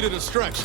needed a stretch.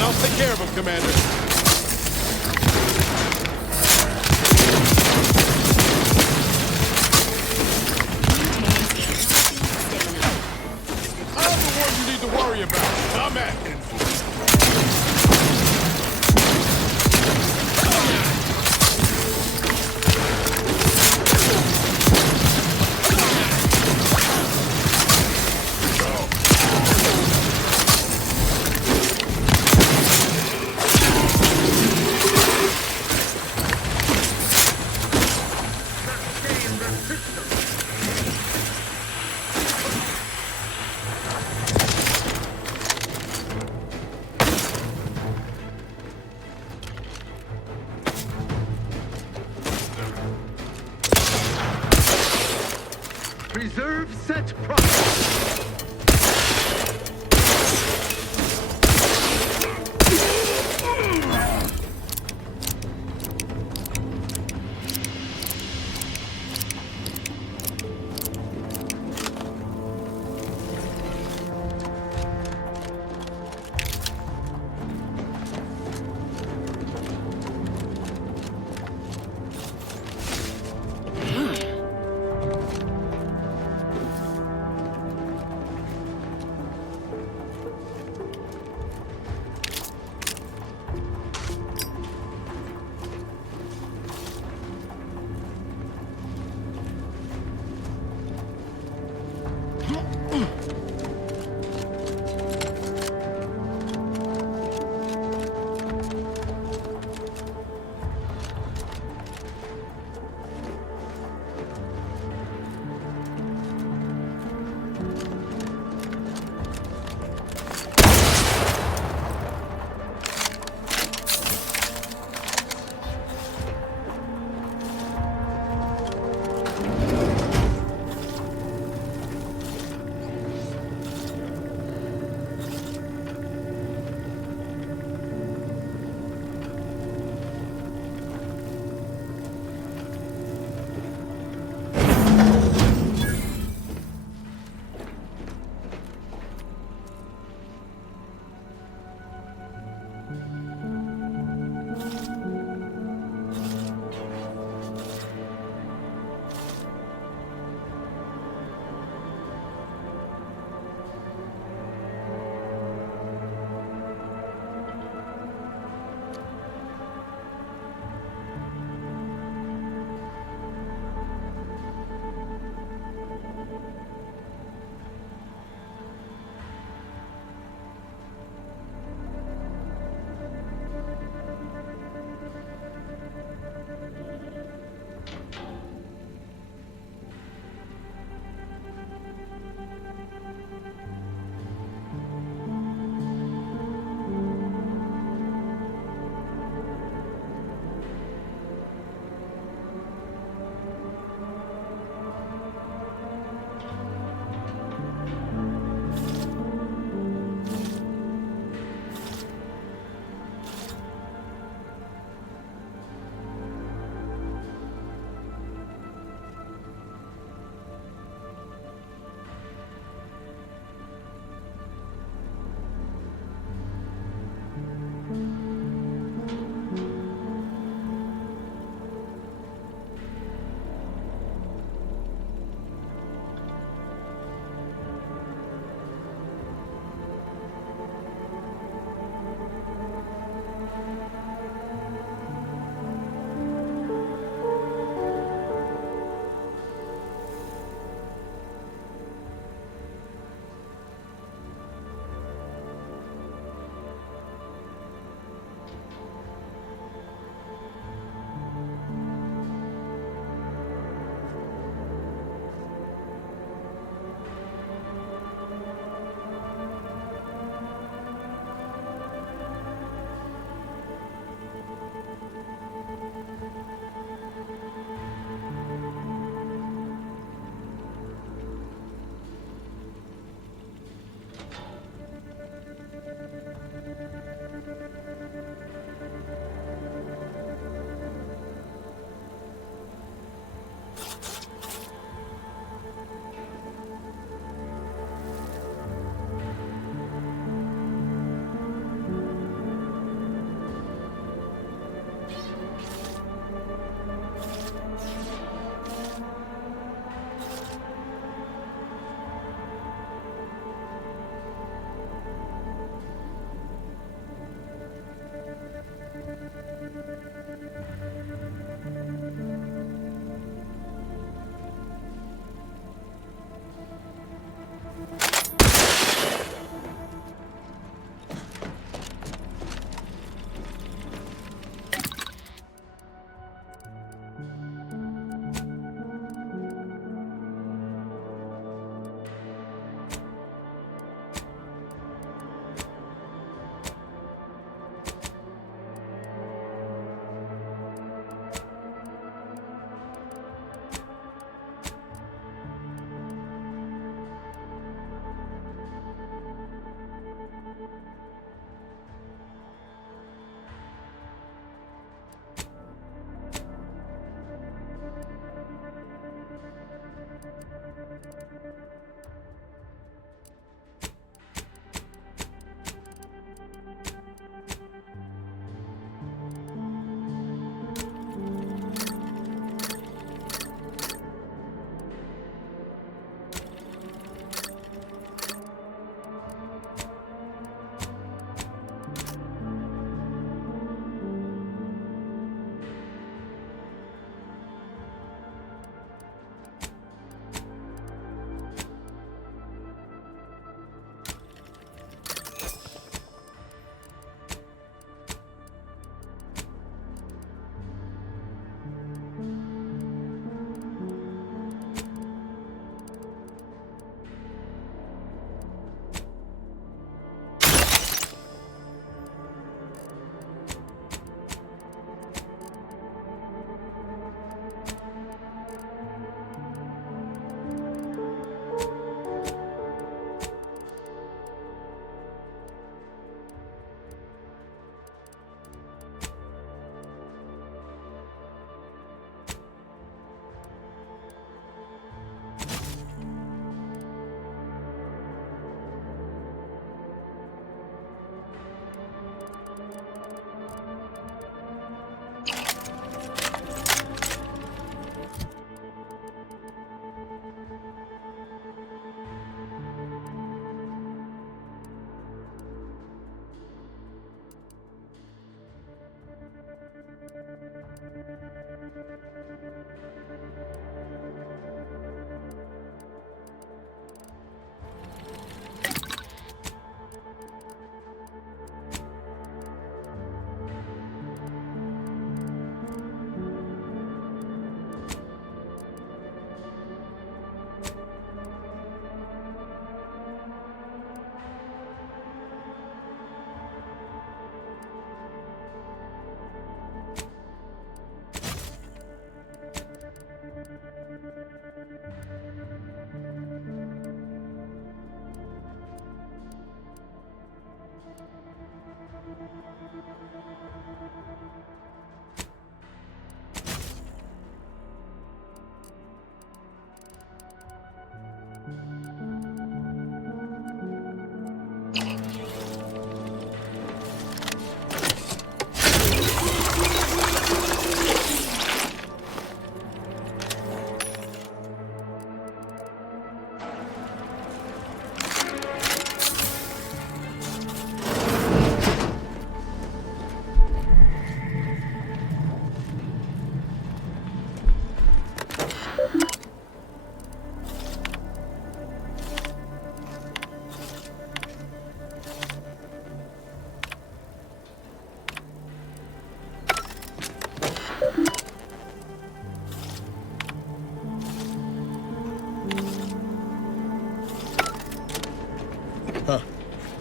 I'll take care of him, Commander. I'm the one you need to worry about. I'm acting. Preserve set process.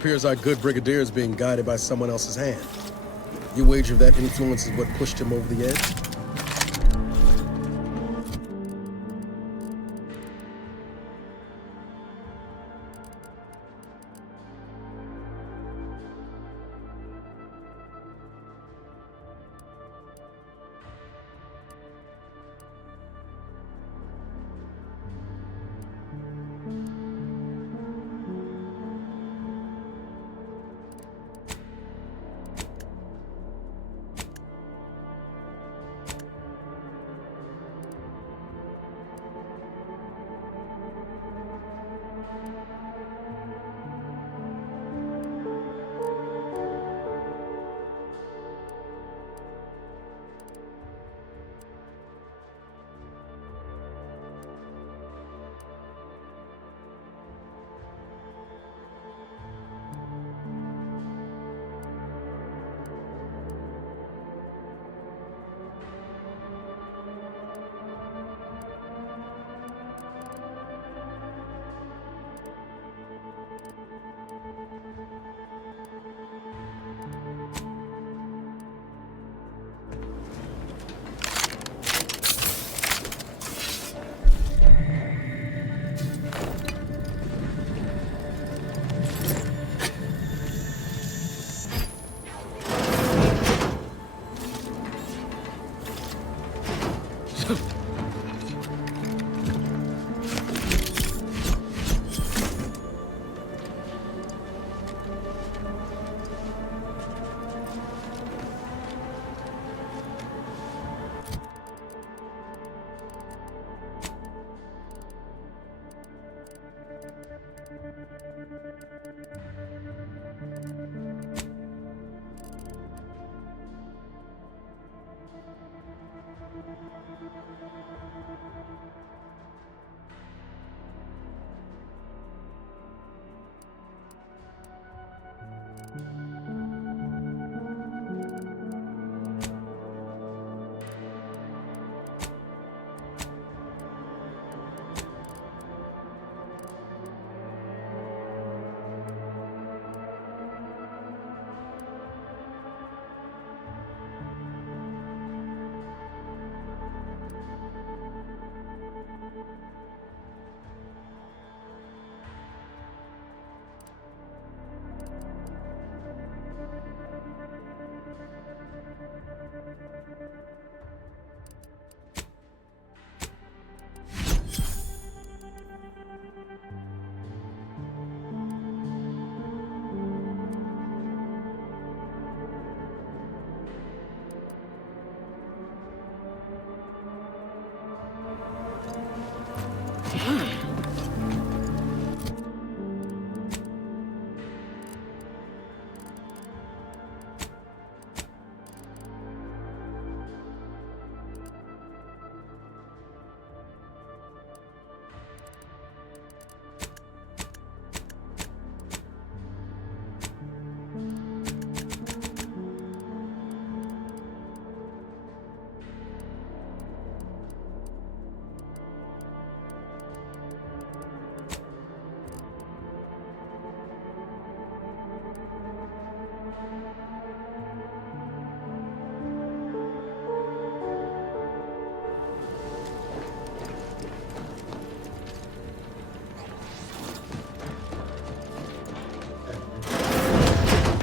appears our good brigadier is being guided by someone else's hand. You wager that influence is what pushed him over the edge?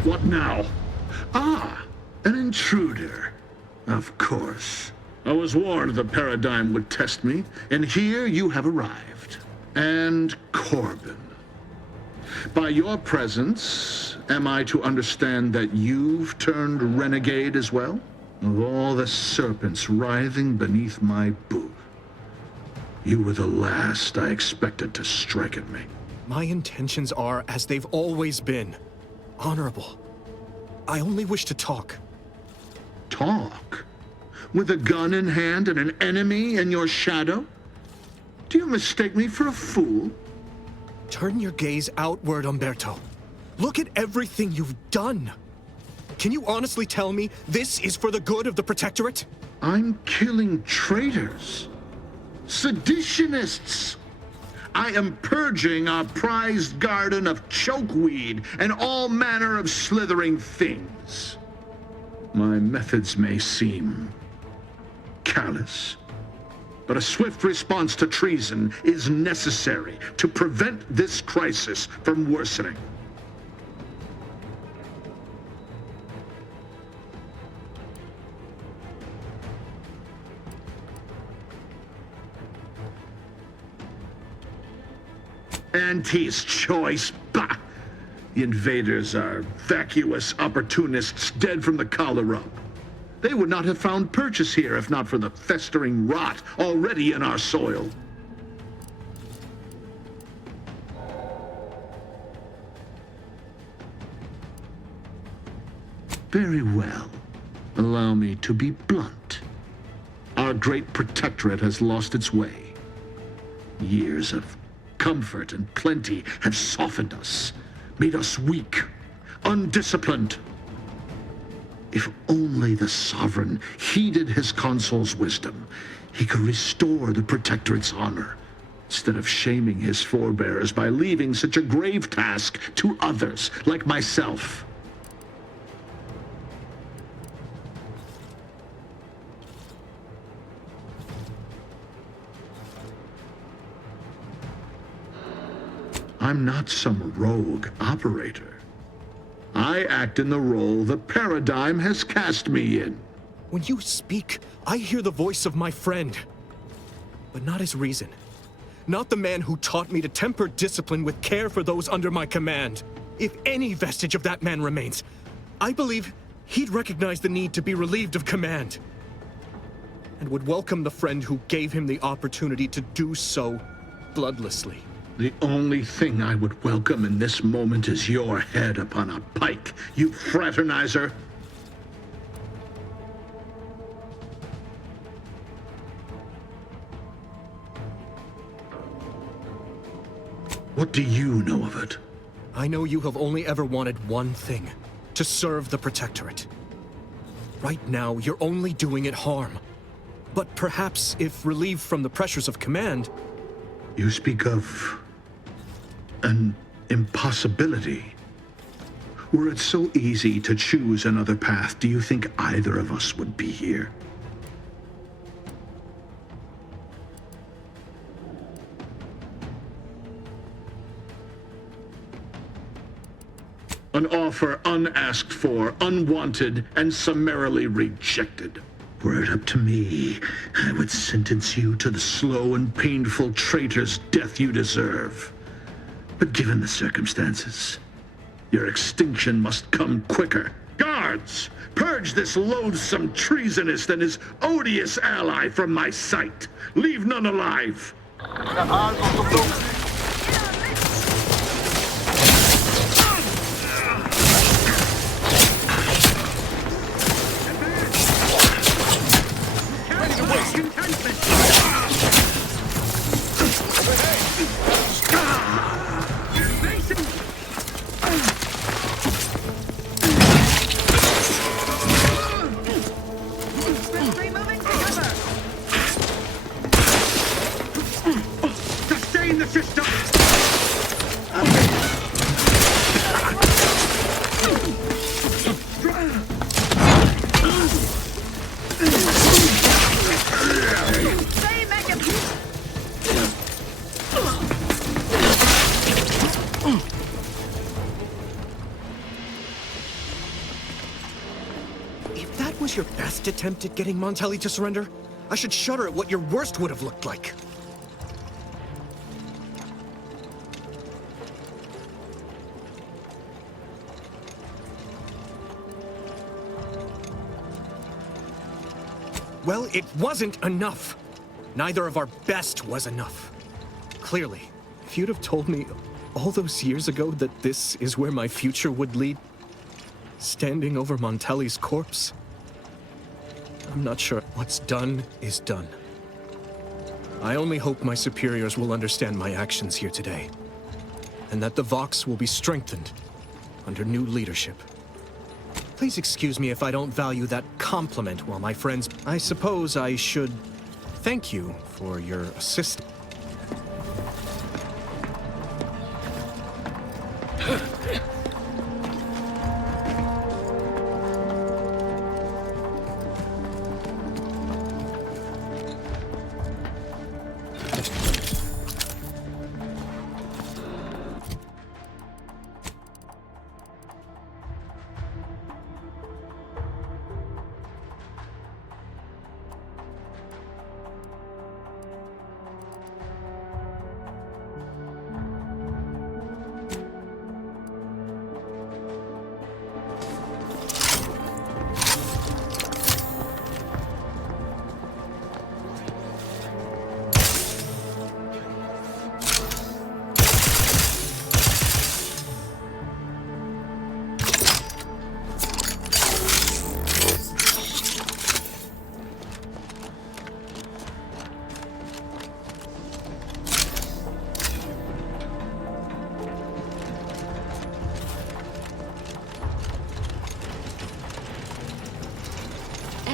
What now? Ah, an intruder. Of course. I was warned the paradigm would test me, and here you have arrived. And Corbin. By your presence, am I to understand that you've turned renegade as well? Of all the serpents writhing beneath my boot, you were the last I expected to strike at me. My intentions are as they've always been. Honorable. I only wish to talk. Talk? With a gun in hand and an enemy in your shadow? Do you mistake me for a fool? Turn your gaze outward, Umberto. Look at everything you've done. Can you honestly tell me this is for the good of the Protectorate? I'm killing traitors. Seditionists. I am purging our prized garden of chokeweed and all manner of slithering things. My methods may seem callous, but a swift response to treason is necessary to prevent this crisis from worsening. Auntie's choice. Bah! The invaders are vacuous opportunists dead from the collar up. They would not have found purchase here if not for the festering rot already in our soil. Very well. Allow me to be blunt. Our great protectorate has lost its way. Years of comfort and plenty have softened us, made us weak, undisciplined. If only the sovereign heeded his consul's wisdom, he could restore the protectorate's honor, instead of shaming his forebears by leaving such a grave task to others like myself. I'm not some rogue operator. I act in the role the paradigm has cast me in. When you speak, I hear the voice of my friend, but not his reason. Not the man who taught me to temper discipline with care for those under my command. If any vestige of that man remains, I believe he'd recognize the need to be relieved of command, and would welcome the friend who gave him the opportunity to do so bloodlessly. The only thing I would welcome in this moment is your head upon a pike, you fraternizer. What do you know of it? I know you have only ever wanted one thing: to serve the Protectorate. Right now, you're only doing it harm. But perhaps if relieved from the pressures of command... You speak of an impossibility. Were it so easy to choose another path, do you think either of us would be here? An offer unasked for, unwanted, and summarily rejected. Were it up to me, I would sentence you to the slow and painful traitor's death you deserve. But given the circumstances, your extinction must come quicker. Guards, purge this loathsome treasonist and his odious ally from my sight. Leave none alive. Sustain the system! If that was your best attempt at getting Montelli to surrender, I should shudder at what your worst would have looked like. Well, it wasn't enough. Neither of our best was enough. Clearly, if you'd have told me all those years ago that this is where my future would lead, standing over Montelli's corpse, I'm not sure. What's done is done. I only hope my superiors will understand my actions here today, and that the Vox will be strengthened under new leadership. Please excuse me if I don't value that compliment while my friends... I suppose I should thank you for your assistance.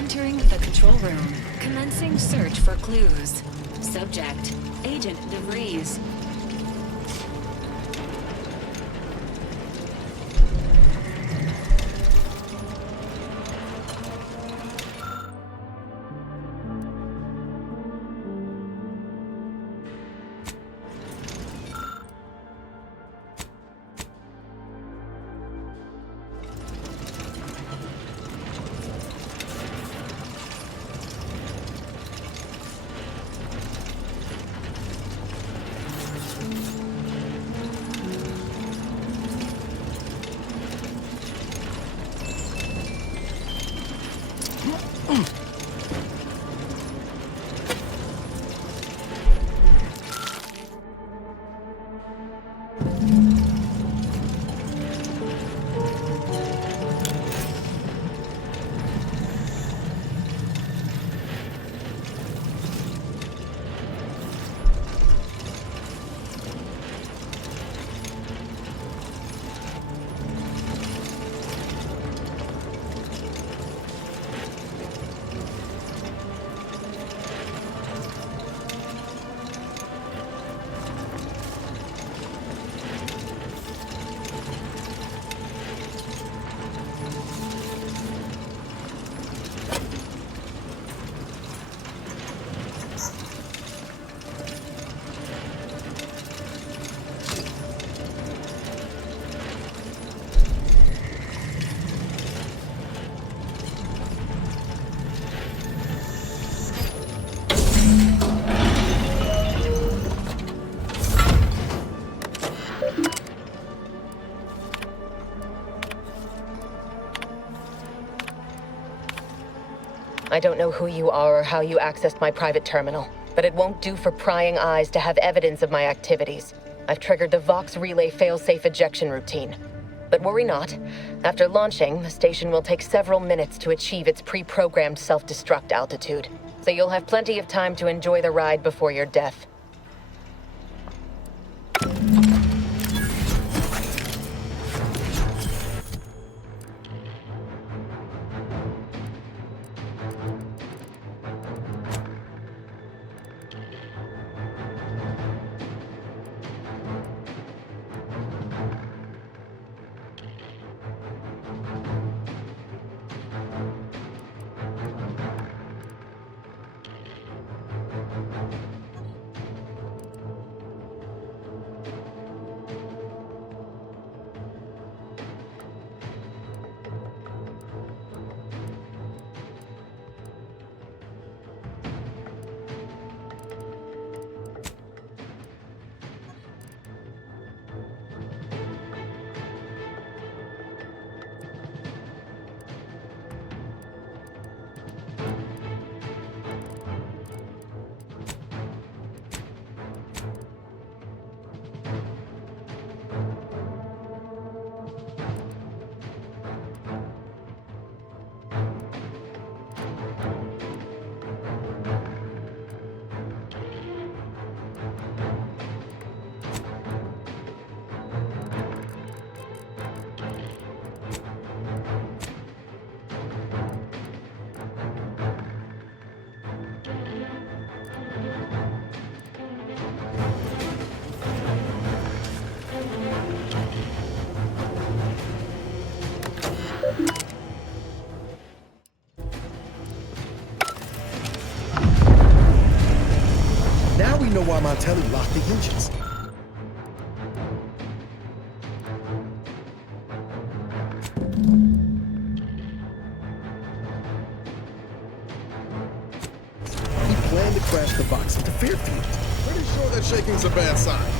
Entering the control room. Commencing search for clues. Subject, Agent DeVries. I don't know who you are or how you accessed my private terminal, but it won't do for prying eyes to have evidence of my activities. I've triggered the Vox Relay failsafe ejection routine. But worry not. After launching, the station will take several minutes to achieve its pre-programmed self-destruct altitude. So you'll have plenty of time to enjoy the ride before your death. Now we know why Montelli locked the engines. He planned to crash the box into Fairfield. Pretty sure that shaking's a bad sign.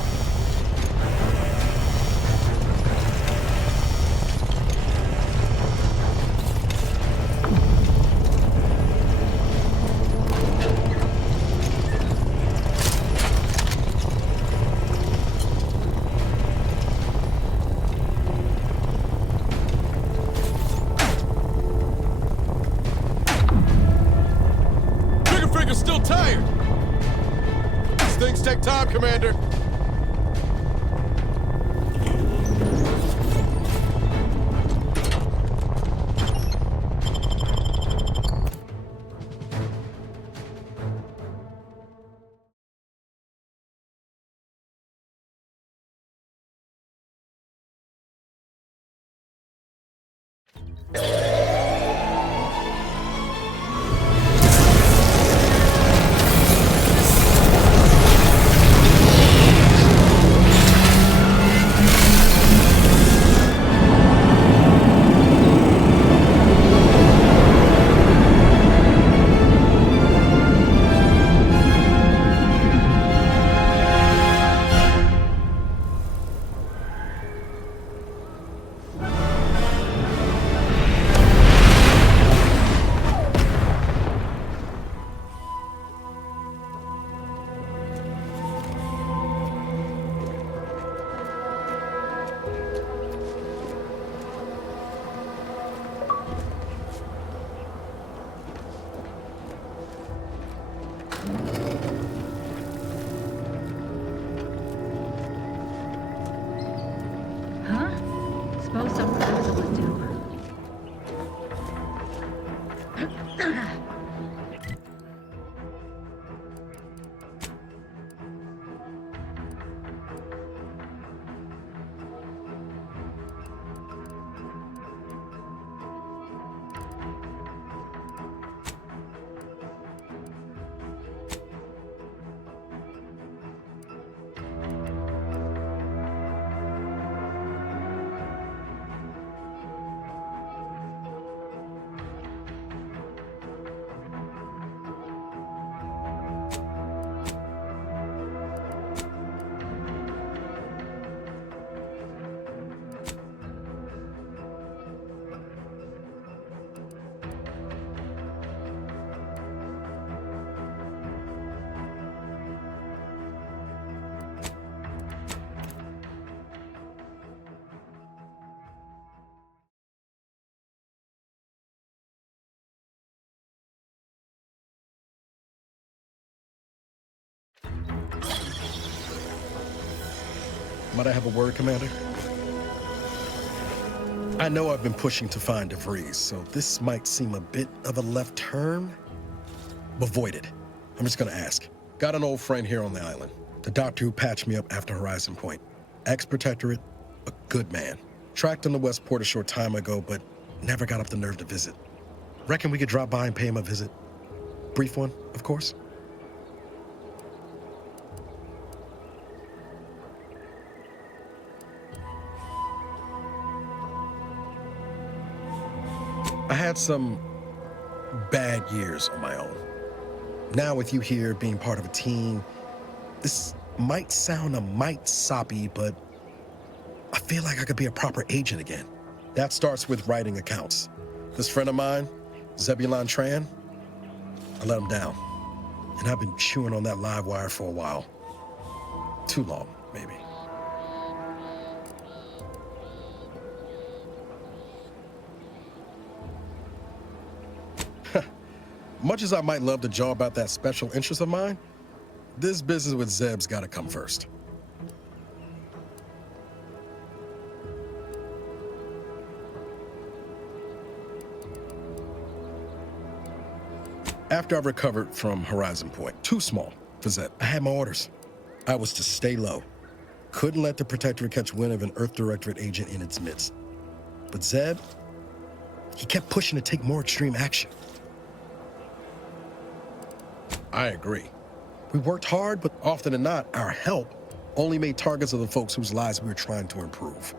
Still tired. These things take time, Commander. Huh? Suppose someone else would do. Might I have a word, Commander? I know I've been pushing to find DeVries, so this might seem a bit of a left turn, but void it. I'm just gonna ask. Got an old friend here on the island. The doctor who patched me up after Horizon Point. Ex-protectorate, a good man. Tracked him to Westport a short time ago, but never got up the nerve to visit. Reckon we could drop by and pay him a visit? Brief one, of course. I had some bad years on my own. Now with you here being part of a team, this might sound a mite soppy, but I feel like I could be a proper agent again. That starts with writing accounts. This friend of mine, Zebulon Tran, I let him down. And I've been chewing on that live wire for a while. Too long, maybe. Much as I might love to jaw about that special interest of mine, this business with Zeb's gotta come first. After I recovered from Horizon Point, too small for Zeb, I had my orders. I was to stay low. Couldn't let the Protectorate catch wind of an Earth Directorate agent in its midst. But Zeb, he kept pushing to take more extreme action. I agree. We worked hard, but often than not, our help only made targets of the folks whose lives we were trying to improve.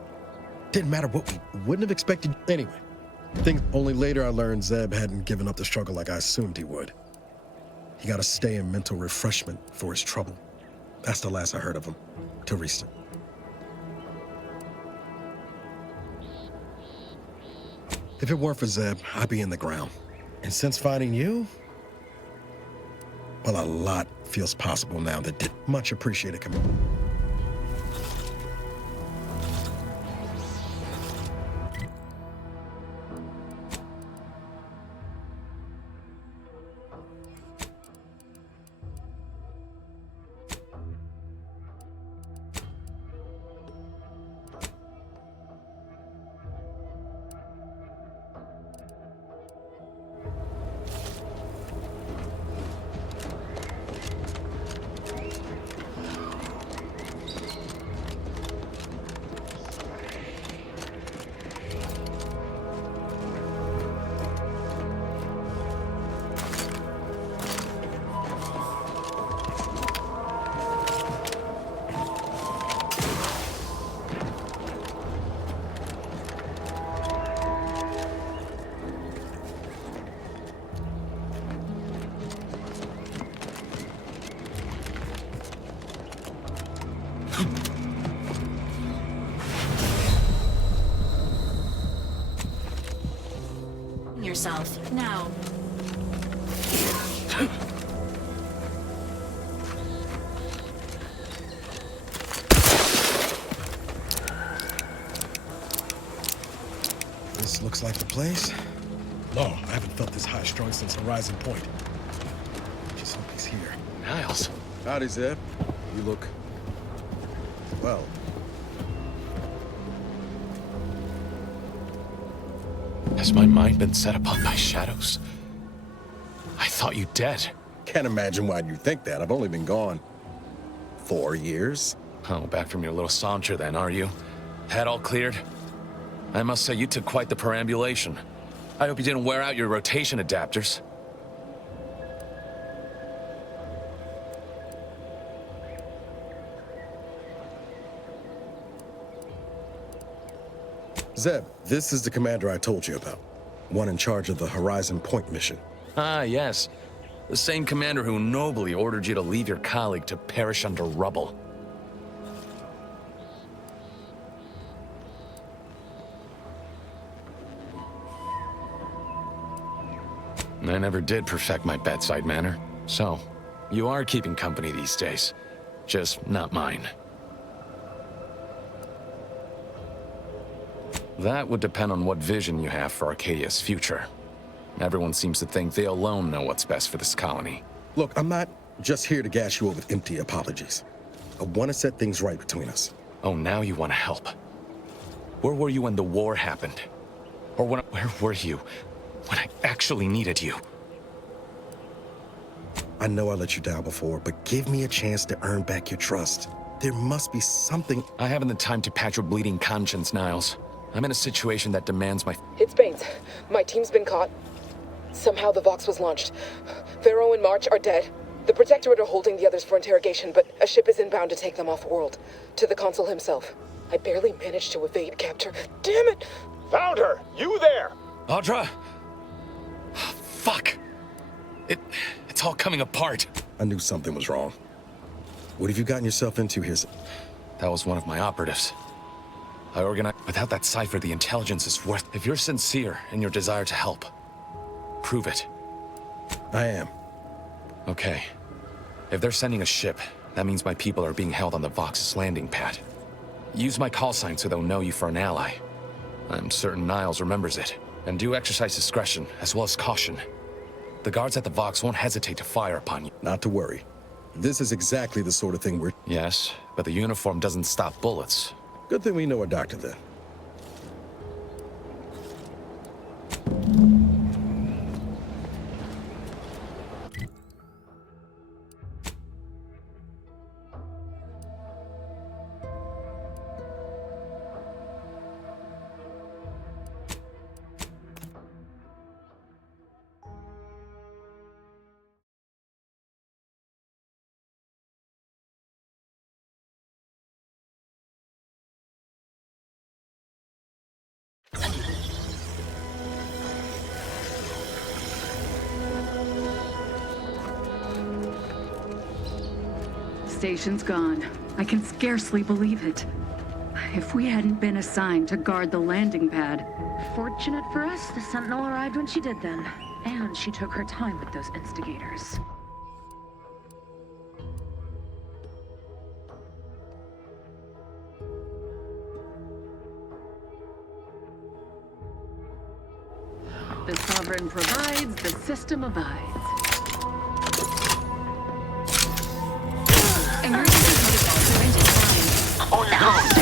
Didn't matter what we wouldn't have expected anyway. Think only later I learned Zeb hadn't given up the struggle like I assumed he would. He got to stay in mental refreshment for his trouble. That's the last I heard of him, till recent. If it weren't for Zeb, I'd be in the ground. And since finding you, well, a lot feels possible now that did. Much appreciated, Commander. now. This looks like the place. No, I haven't felt this high-strung since Horizon Point. Just hope he's here. Niles. Howdy, Zeb. You look... well. Has my mind been set upon by shadows? I thought you dead. Can't imagine why you think that. I've only been gone 4 years. Oh, back from your little saunter then, are you? Head all cleared? I must say you took quite the perambulation. I hope you didn't wear out your rotation adapters. Zeb, this is the commander I told you about. One in charge of the Horizon Point mission. Ah, yes. The same commander who nobly ordered you to leave your colleague to perish under rubble. I never did perfect my bedside manner. So, you are keeping company these days. Just not mine. That would depend on what vision you have for Arcadia's future. Everyone seems to think they alone know what's best for this colony. Look, I'm not just here to gas you up with empty apologies. I want to set things right between us. Oh, now you want to help. Where were you when the war happened? Or where were you when I actually needed you? I know I let you down before, but give me a chance to earn back your trust. There must be something... I haven't the time to patch your bleeding conscience, Niles. I'm in a situation that demands my... It's Baines. My team's been caught. Somehow the Vox was launched. Pharaoh and March are dead. The Protectorate are holding the others for interrogation, but a ship is inbound to take them off-world. To the Consul himself. I barely managed to evade capture. Damn it! Found her! You there! Audra! Fuck! It's all coming apart. I knew something was wrong. What have you gotten yourself into here? That was one of my operatives. I organized... Without that cipher, the intelligence is worth... If you're sincere in your desire to help, prove it. I am. Okay. If they're sending a ship, that means my people are being held on the Vox's landing pad. Use my call sign so they'll know you for an ally. I'm certain Niles remembers it. And do exercise discretion, as well as caution. The guards at the Vox won't hesitate to fire upon you. Not to worry. This is exactly the sort of thing we're... Yes, but the uniform doesn't stop bullets. Good thing we know a doctor then. Station's gone. I can scarcely believe it. If we hadn't been assigned to guard the landing pad... Fortunate for us, the Sentinel arrived when she did then. And she took her time with those instigators. The Sovereign provides, the system abides. Emergency protocol granted time. On your toes!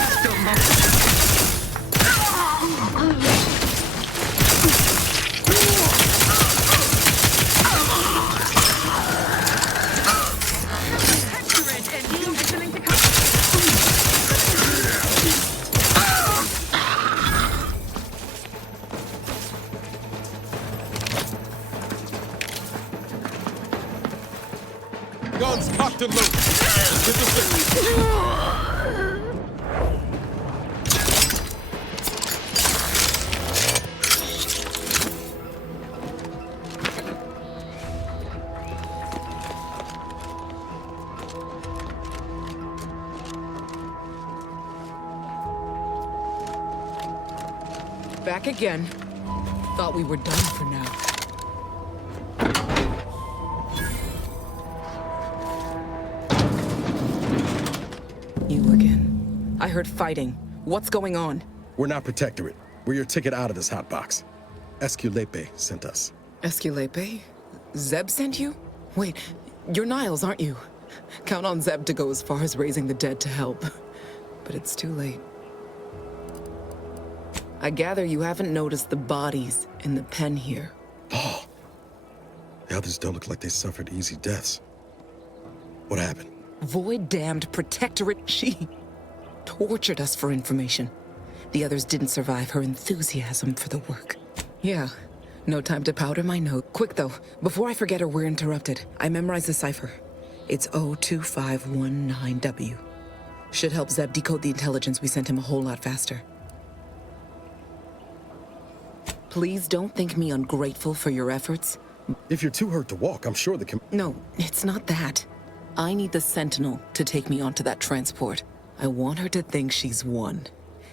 Guns cocked and loaded. Get the signal. Back again. Thought we were done for now. heard fighting. What's going on? We're not Protectorate. We're your ticket out of this hotbox. Esculepe sent us. Esculepe? Zeb sent you? Wait, you're Niles, aren't you? Count on Zeb to go as far as raising the dead to help. But it's too late. I gather you haven't noticed the bodies in the pen here. Oh. The others don't look like they suffered easy deaths. What happened? Void-damned Protectorate. She tortured us for information. The others didn't survive her enthusiasm for the work. Yeah, no time to powder my note. Quick though, before I forget or we're interrupted, I memorized the cipher. It's 02519W. Should help Zeb decode the intelligence we sent him a whole lot faster. Please don't think me ungrateful for your efforts. If you're too hurt to walk, I'm sure No, it's not that. I need the Sentinel to take me onto that transport. I want her to think she's won.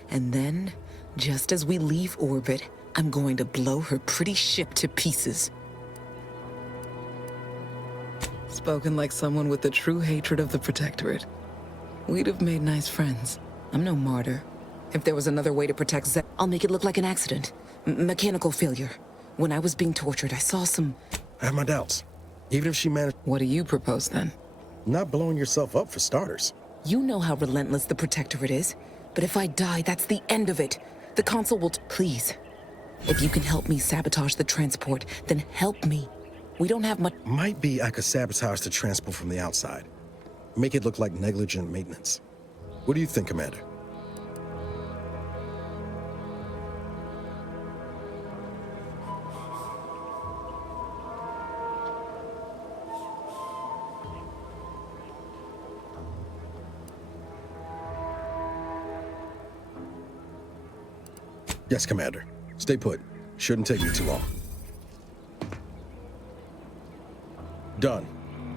And then, just as we leave orbit, I'm going to blow her pretty ship to pieces. Spoken like someone with the true hatred of the Protectorate. We'd have made nice friends. I'm no martyr. If there was another way to protect Zeb, I'll make it look like an accident. Mechanical failure. When I was being tortured, I saw some... I have my doubts. Even if she managed... What do you propose, then? Not blowing yourself up, for starters. You know how relentless the Protectorate is. But if I die, that's the end of it. The Consul will... Please. If you can help me sabotage the transport, then help me. We don't have much... Might be I could sabotage the transport from the outside. Make it look like negligent maintenance. What do you think, Commander? Yes, Commander. Stay put. Shouldn't take you too long. Done.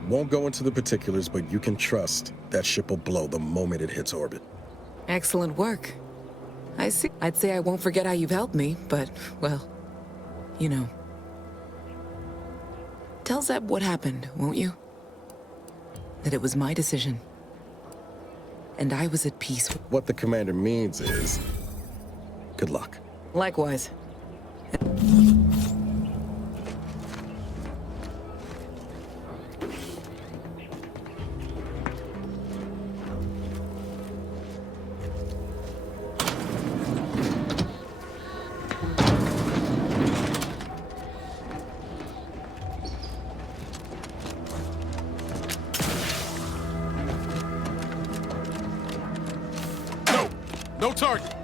Won't go into the particulars, but you can trust that ship will blow the moment it hits orbit. Excellent work. I see. I'd say I won't forget how you've helped me, but, well, you know. Tell Zeb what happened, won't you? That it was my decision. And I was at peace with... What the Commander means is... Good luck. Likewise. No target.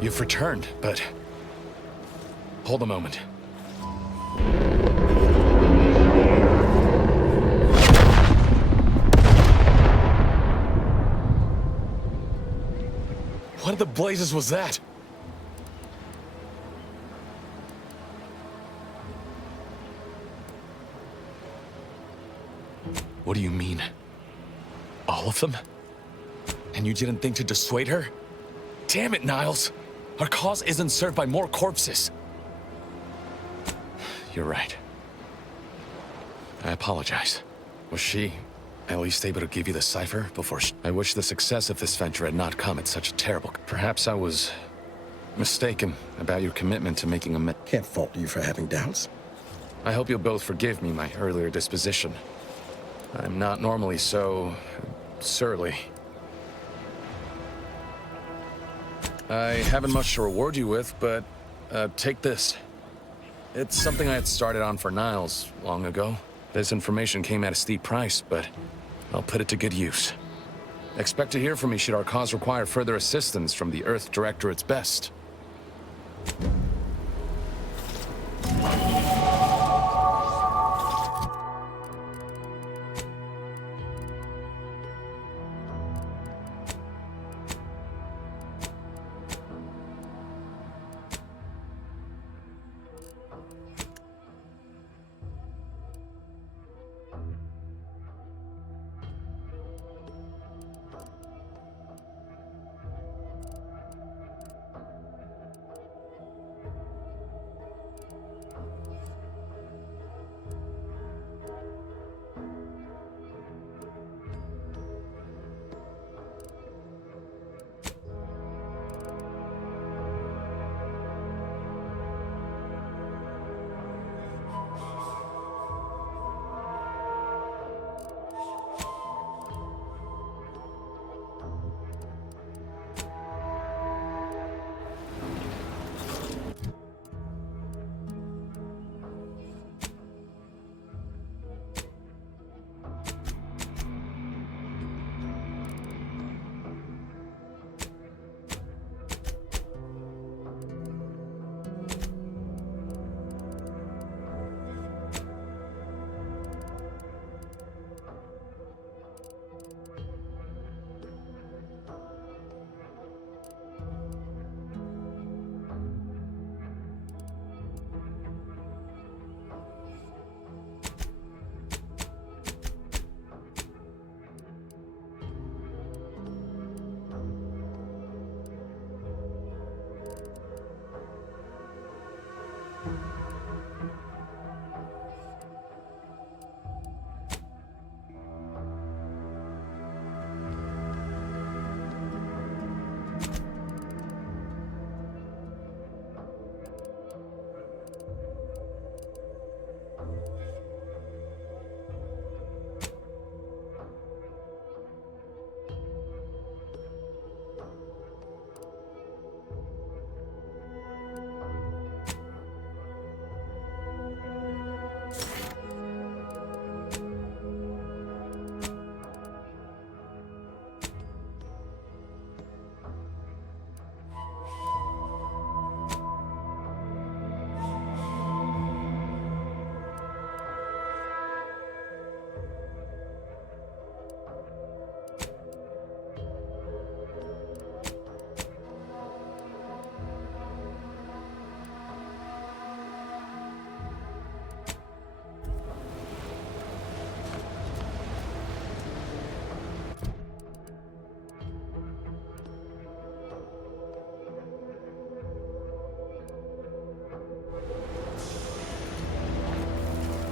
You've returned, but... Hold a moment. What in the blazes was that? What do you mean? All of them? And you didn't think to dissuade her? Damn it, Niles! Our cause isn't served by more corpses. You're right. I apologize. Was she at least able to give you the cipher before I wish the success of this venture had not come at such a terrible... Perhaps I was mistaken about your commitment to making a Can't fault you for having doubts. I hope you'll both forgive me my earlier disposition. I'm not normally so surly. I haven't much to reward you with, but take this. It's something I had started on for Niles long ago. This information came at a steep price, but I'll put it to good use. Expect to hear from me should our cause require further assistance from the Earth Directorate's best.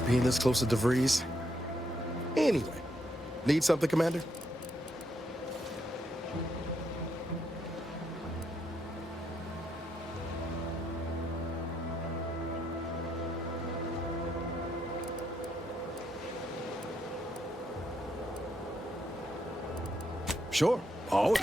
Being this close to DeVries. Anyway, need something, Commander? Sure. Always.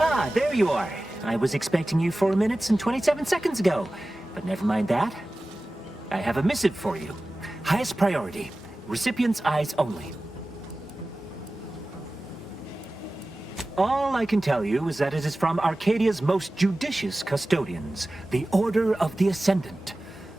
Ah, there you are. I was expecting you 4 minutes and 27 seconds ago. But never mind that. I have a missive for you. Highest priority. Recipient's eyes only. All I can tell you is that it is from Arcadia's most judicious custodians, the Order of the Ascendant.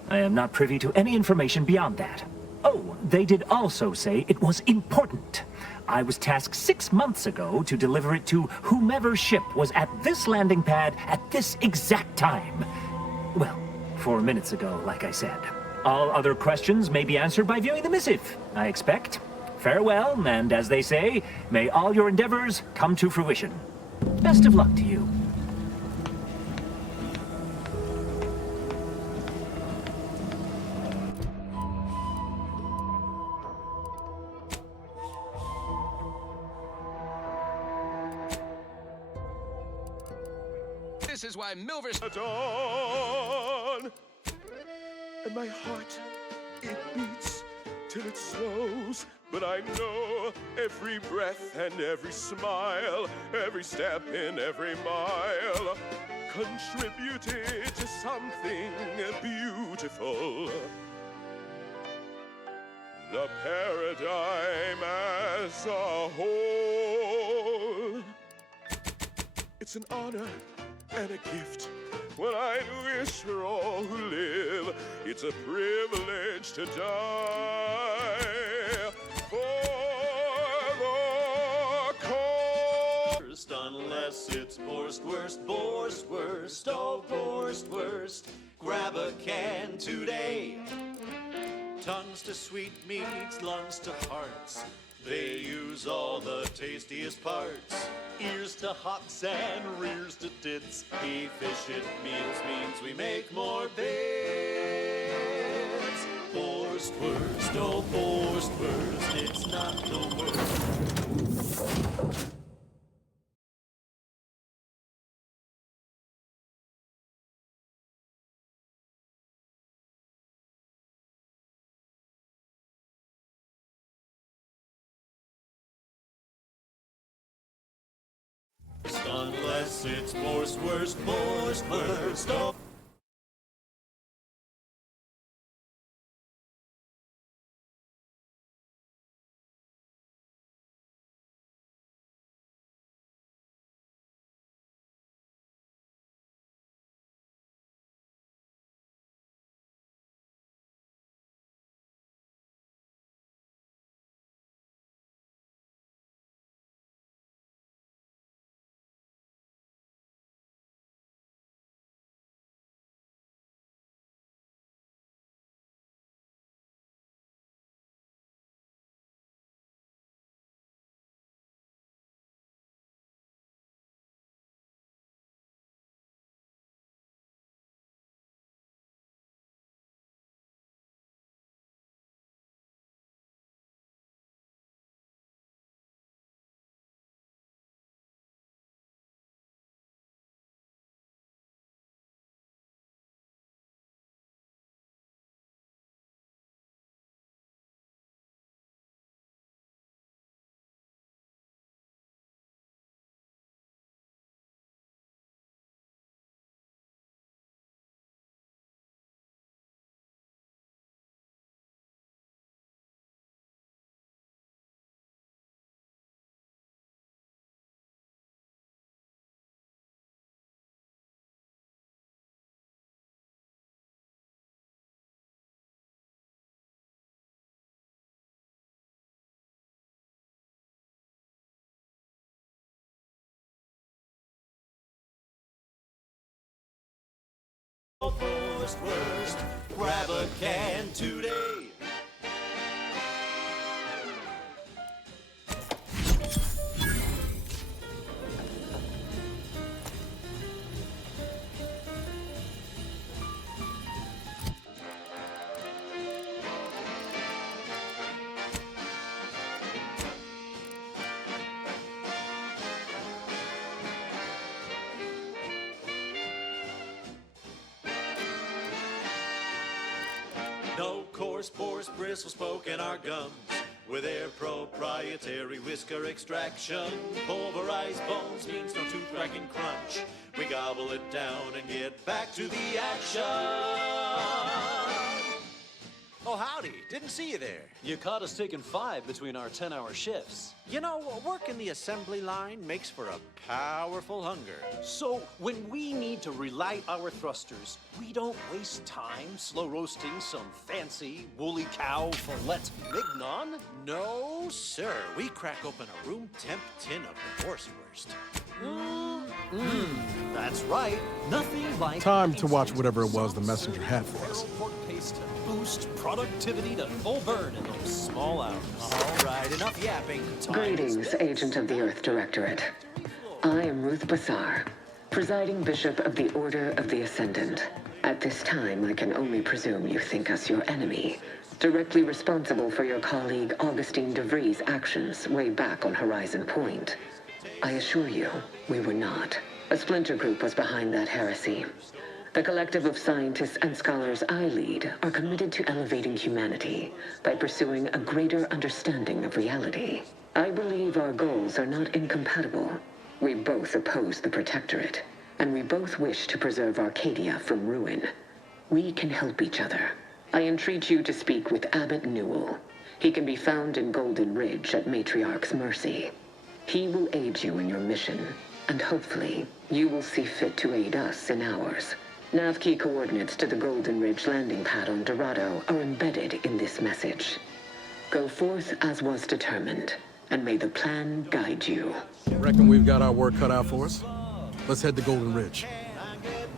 I am not privy to any information beyond that. Oh, they did also say it was important. I was tasked 6 months ago to deliver it to whomever ship was at this landing pad at this exact time. Well, 4 minutes ago, like I said. All other questions may be answered by viewing the missive, I expect. Farewell, and as they say, may all your endeavors come to fruition. Best of luck to you. This is why Milver's dawn. And my heart, it beats till it slows. But I know every breath and every smile, every step in every mile, contributed to something beautiful. The paradigm as a whole. It's an honor and a gift when I wish for all who live. It's a privilege to die for the cause. Unless it's Borst worst, oh Borst worst. Grab a can today. Tongues to sweetmeats, lungs to hearts. They use all the tastiest parts. Ears to hocks and rears to tits. Efficient meals means we make more bits. Borst worst, oh Borst worst. It's not the worst. Unless it's Borst worst, oh. Borst worst, grab a can today. No coarse pores bristle spoke in our gums. With their proprietary whisker extraction, pulverized bones means no tooth cracking crunch. We gobble it down and get back to the action. Oh, howdy. Didn't see you there. You caught us taking 5 between our 10-hour shifts. You know, working the assembly line makes for a powerful hunger. So, when we need to relight our thrusters, we don't waste time slow roasting some fancy woolly cow fillet mignon. No, sir. We crack open a room temp tin of Borswurst. That's right. Nothing like Time to watch whatever it was the messenger had for us. pork paste to boost productivity to full burn in those small hours. All right, enough yapping. Greetings, Agent of the Earth Directorate. I am Ruth Bassar, presiding Bishop of the Order of the Ascendant. At this time, I can only presume you think us your enemy, directly responsible for your colleague Augustine DeVries' actions way back on Horizon Point. I assure you, we were not. A splinter group was behind that heresy. The collective of scientists and scholars I lead are committed to elevating humanity by pursuing a greater understanding of reality. I believe our goals are not incompatible. We both oppose the Protectorate, and we both wish to preserve Arcadia from ruin. We can help each other. I entreat you to speak with Abbot Newell. He can be found in Golden Ridge at Matriarch's Mercy. He will aid you in your mission, and hopefully, you will see fit to aid us in ours. Nav key coordinates to the Golden Ridge landing pad on Dorado are embedded in this message. Go forth as was determined, and may the plan guide you. Reckon we've got our work cut out for us? Let's head to Golden Ridge.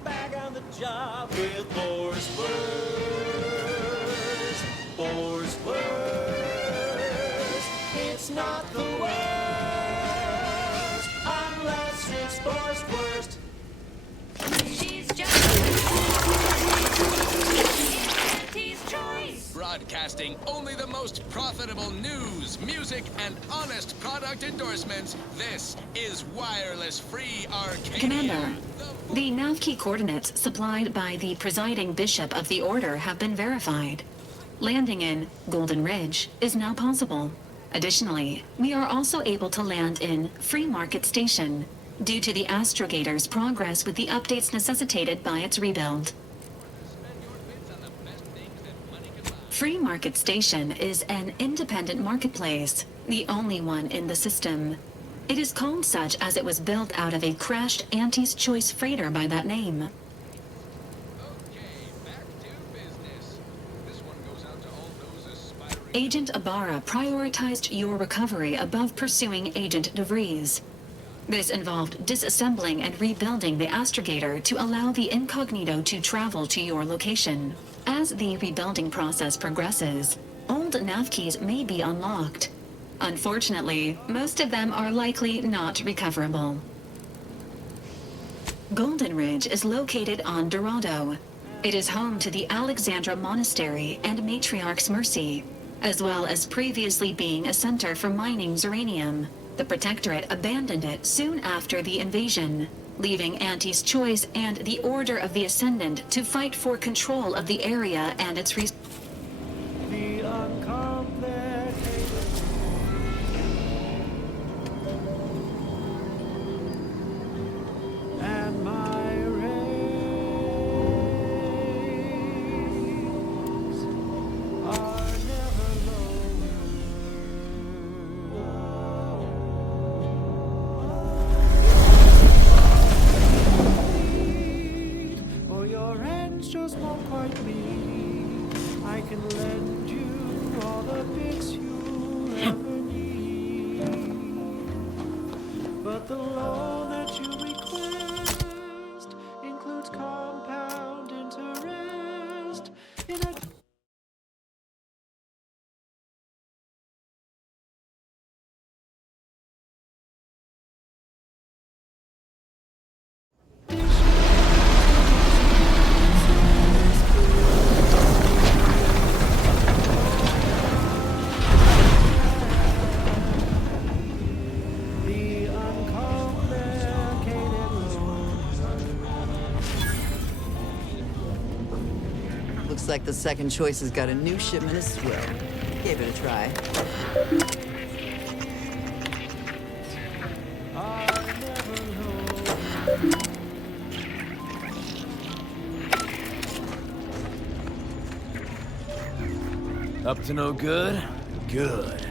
Back on the job with Borswurst. Borswurst. It's not the worst unless it's Borswurst. She's just Auntie's choice. Broadcasting only the most profitable news, music, and honest product endorsements. This is Wireless Free Arcadia. Commander, the nav key coordinates supplied by the presiding bishop of the order have been verified. Landing in Golden Ridge is now possible. Additionally, we are also able to land in Free Market Station due to the astrogator's progress with the updates necessitated by its rebuild. Free Market Station is an independent marketplace, the only one in the system. It is called such as it was built out of a crashed Auntie's Choice freighter by that name. Agent Ibarra prioritized your recovery above pursuing Agent DeVries. This involved disassembling and rebuilding the astrogator to allow the incognito to travel to your location. As the rebuilding process progresses, old nav keys may be unlocked. Unfortunately, most of them are likely not recoverable. Golden Ridge is located on Dorado. It is home to the Alexandra Monastery and Matriarch's Mercy, as well as previously being a center for mining uranium. The Protectorate abandoned it soon after the invasion, leaving Auntie's Choice and the Order of the Ascendant to fight for control of the area and its resources. The uncomplicated. And my rays are never low. For your ends just won't quite meet. I can lend you all the bits you ever need. But the loan that you request includes compound interest in a the uncomplicated Looks like the second choice has got a new shipment of swill. Gave it a try. Up to no good? Good.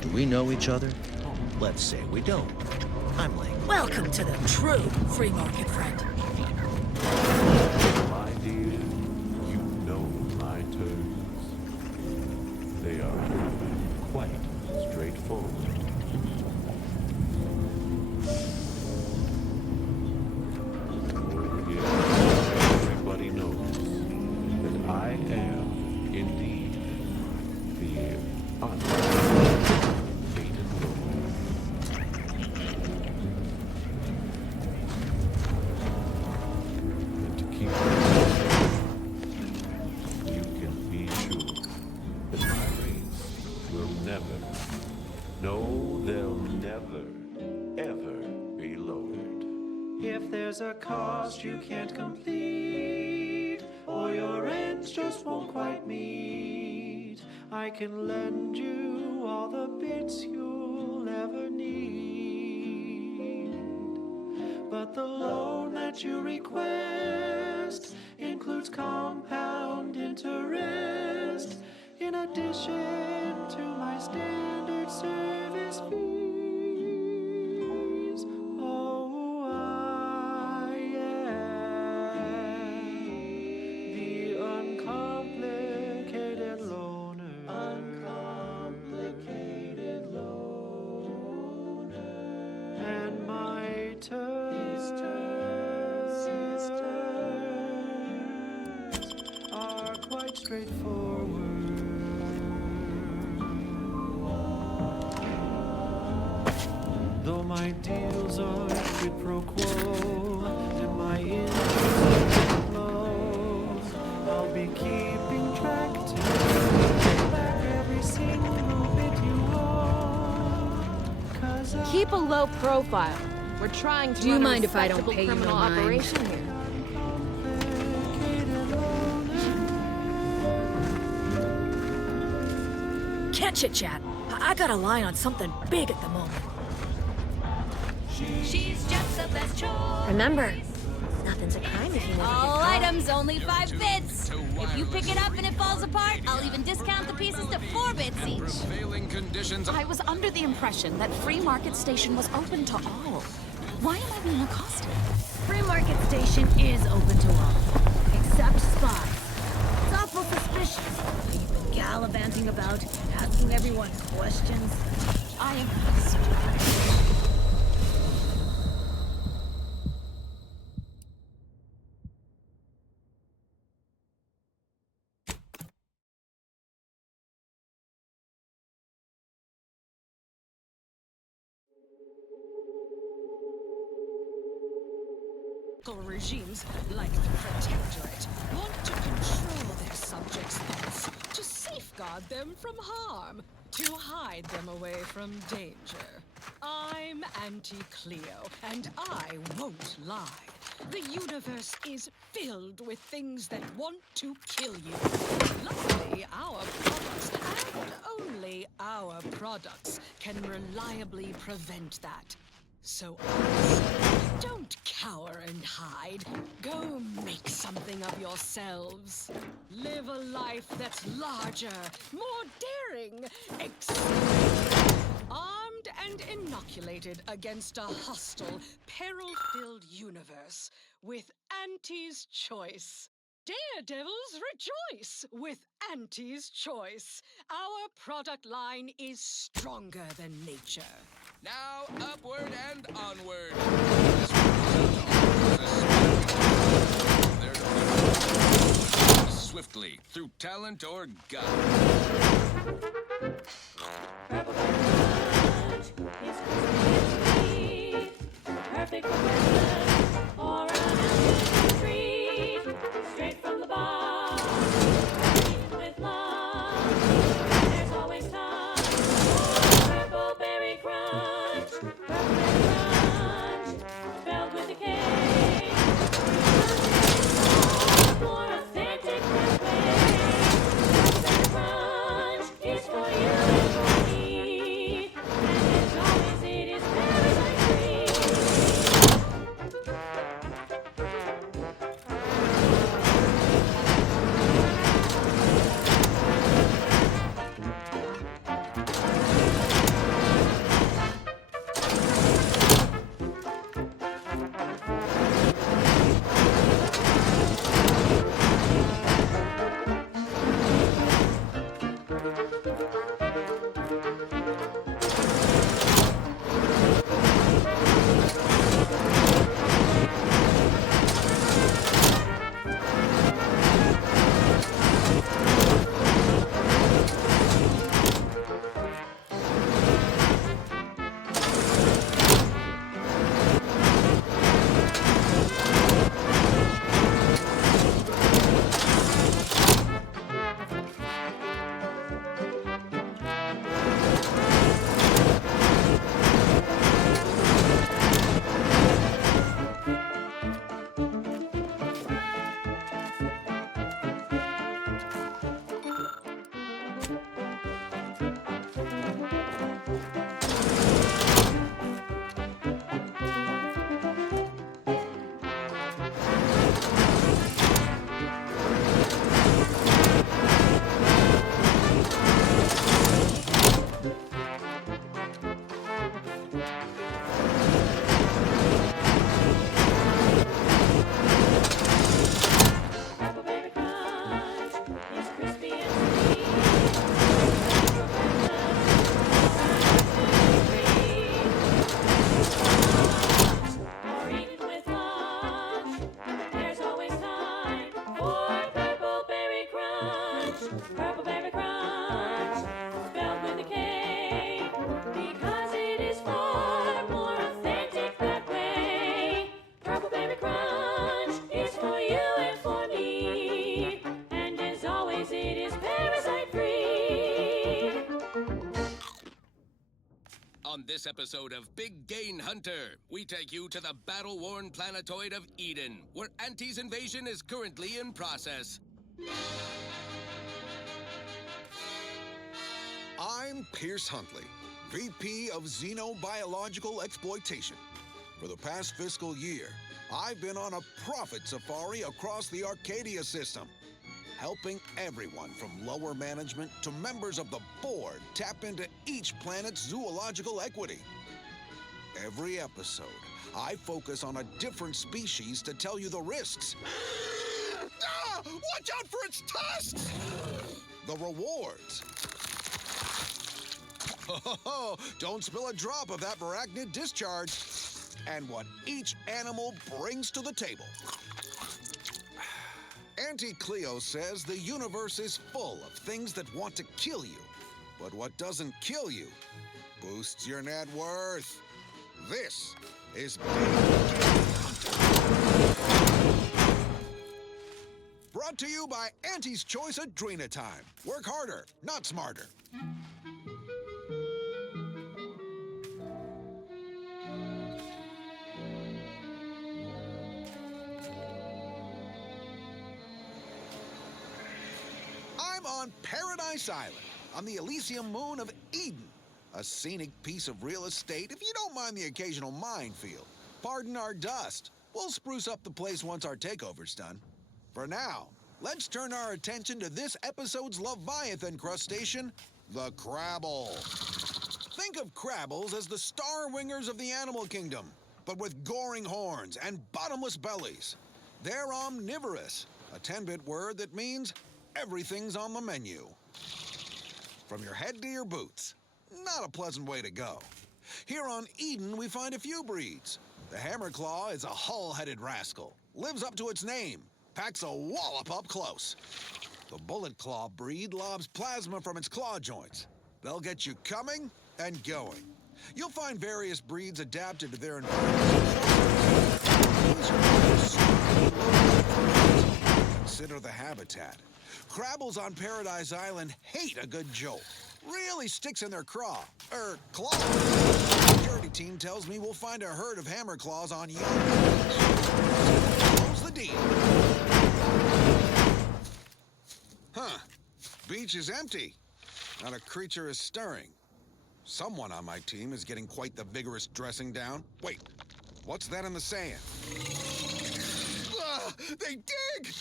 Do we know each other? Let's say we don't. I'm Link. Welcome to the true free market friend. My dear, you know my terms. They are quite straightforward. Oh, yes, everybody knows that I am indeed the unfated Lord. And to keep you can be sure that my rates will never, no, they'll never, ever be lowered. If there's a cost you can't complete, or your ends just won't quite meet, I can lend you all the bits you'll ever need. But the loan that you request includes compound interest, in addition to my standard service fees. Oh, I am the uncomplicated loner. Uncomplicated loner. And my terms are quite straightforward. Though my deals are quid pro quo and my interests are low, I'll be keeping track to get back every single bit you owe. 'Cause Keep a low profile. We're trying to Do you run a mind if I don't respectable pay you no criminal mind? operation here. Catch it, chat. I got a line on something big at the moment. She's just the best choice. Remember, nothing's a crime if you never All get caught. items only 5 bits. If you pick it up and it falls apart, I'll even discount the pieces to 4 bits each. Prevailing conditions. I was under the impression that Free Market Station was open to all. Why am I being accosted? Free Market Station is open to all, except spies. It's awful suspicious. You've been gallivanting about, asking everyone questions. I am... Regimes, like the Protectorate, want to control their subjects' thoughts, to safeguard them from harm, to hide them away from danger. I'm Anti-Cleo, and I won't lie. The universe is filled with things that want to kill you. Luckily, our products, and only our products, can reliably prevent that. So don't cower and hide. Go make something of yourselves. Live a life that's larger, more daring, armed and inoculated against a hostile, peril-filled universe with Auntie's Choice. Daredevils rejoice with Auntie's Choice. Our product line is stronger than nature. Now upward and onward. Swiftly through talent or gut. Perfect for breakfast or an afternoon treat. Straight from the box. With love. There's always time. Purple berry crunch. Purple crunch. Spelled with a K. More authentic that way. episode of Big Gain Hunter, we take you to the battle-worn planetoid of Eden, where Auntie's invasion is currently in process. I'm Pierce Huntley, VP of Xenobiological Exploitation. For the past fiscal year, I've been on a profit safari across the Arcadia system, helping everyone from lower management to members of the board tap into each planet's zoological equity. Every episode, I focus on a different species to tell you the risks. Watch out for its tusks! The rewards. Don't spill a drop of that arachnid discharge. And what each animal brings to the table. Auntie Cleo says the universe is full of things that want to kill you. But what doesn't kill you boosts your net worth. This is Big Gain Hunter. Brought to you by Auntie's Choice Adrena Time. Work harder, not smarter. I'm on Paradise Island, on the Elysium moon of Eden. A scenic piece of real estate, if you don't mind the occasional minefield. Pardon our dust. We'll spruce up the place once our takeover's done. For now, let's turn our attention to this episode's Leviathan crustacean, the Crabble. Think of crabbles as the star wingers of the animal kingdom, but with goring horns and bottomless bellies. They're omnivorous, a 10-bit word that means everything's on the menu. From your head to your boots. Not a pleasant way to go. Here on Eden, we find a few breeds. The Hammerclaw is a hull-headed rascal. Lives up to its name. Packs a wallop up close. The Bullet Claw breed lobs plasma from its claw joints. They'll get you coming and going. You'll find various breeds adapted to their environment. Consider the habitat. Crabbles on Paradise Island hate a good jolt. Really sticks in their claw. The security team tells me we'll find a herd of hammerclaws on you. Close the deal. Huh. Beach is empty. Not a creature is stirring. Someone on my team is getting quite the vigorous dressing down. Wait, what's that in the sand? They dig!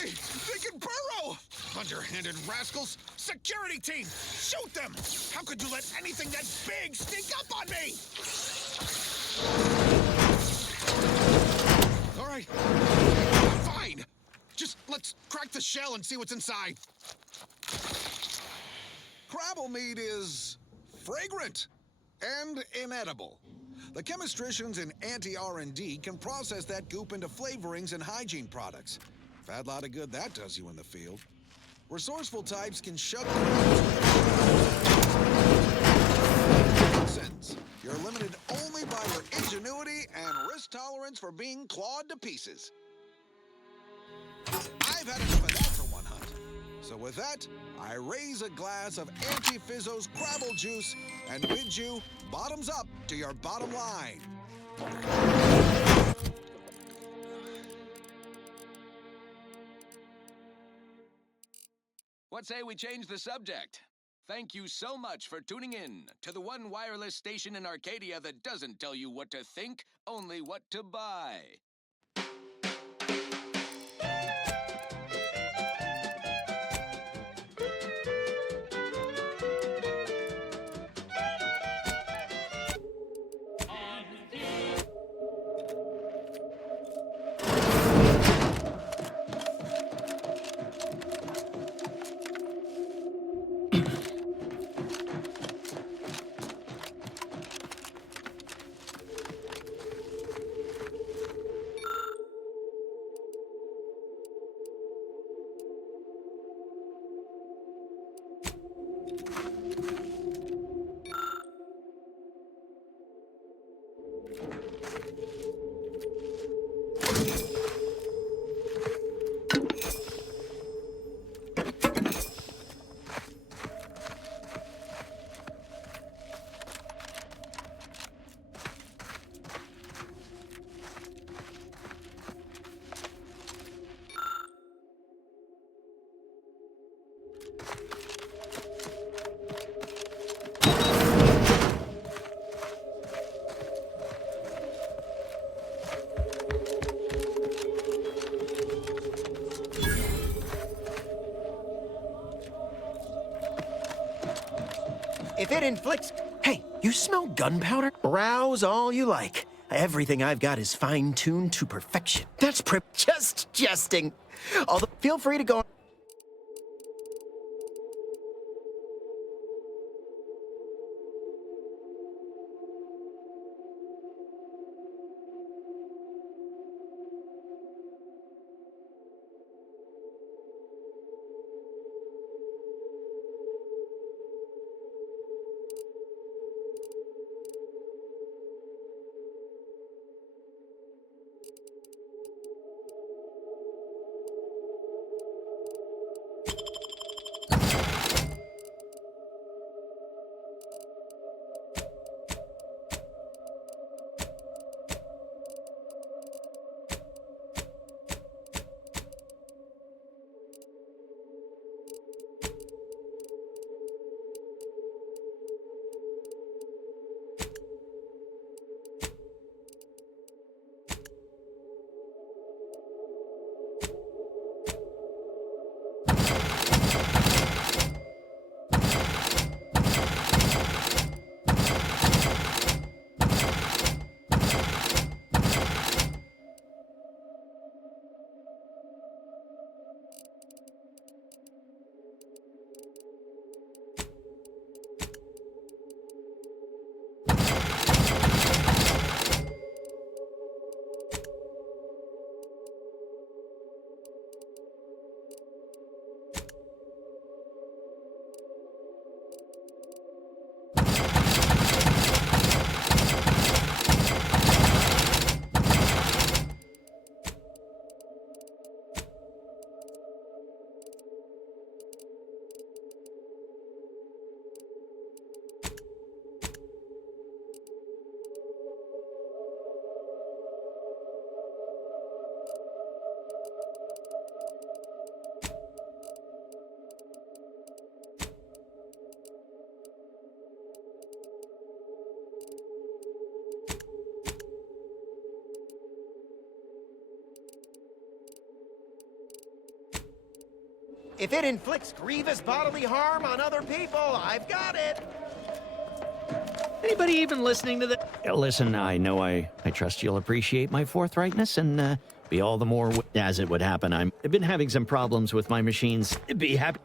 They can burrow! Underhanded rascals! Security team! Shoot them! How could you let anything that big sneak up on me? All right. Fine. Just let's crack the shell and see what's inside. Crabble meat is fragrant and inedible. The chemistricians in anti-R&D can process that goop into flavorings and hygiene products. Bad lot of good that does you in the field. Resourceful types can shove nonsense. You're limited only by your ingenuity and risk tolerance for being clawed to pieces. I've had enough of that for one hunt. So with that, I raise a glass of Anti-Fizzo's Crabble Juice and bid you bottoms up to your bottom line. What say we change the subject? Thank you so much for tuning in to the one wireless station in Arcadia that doesn't tell you what to think, only what to buy. If it inflicts... Hey, you smell gunpowder? Rouse all you like. Everything I've got is fine-tuned to perfection. That's just jesting. Although, feel free to go... If it inflicts grievous bodily harm on other people, I've got it. Anybody even listening to the... Listen, I know I trust you'll appreciate my forthrightness and be all the more as it would happen. I've been having some problems with my machines. Be happy.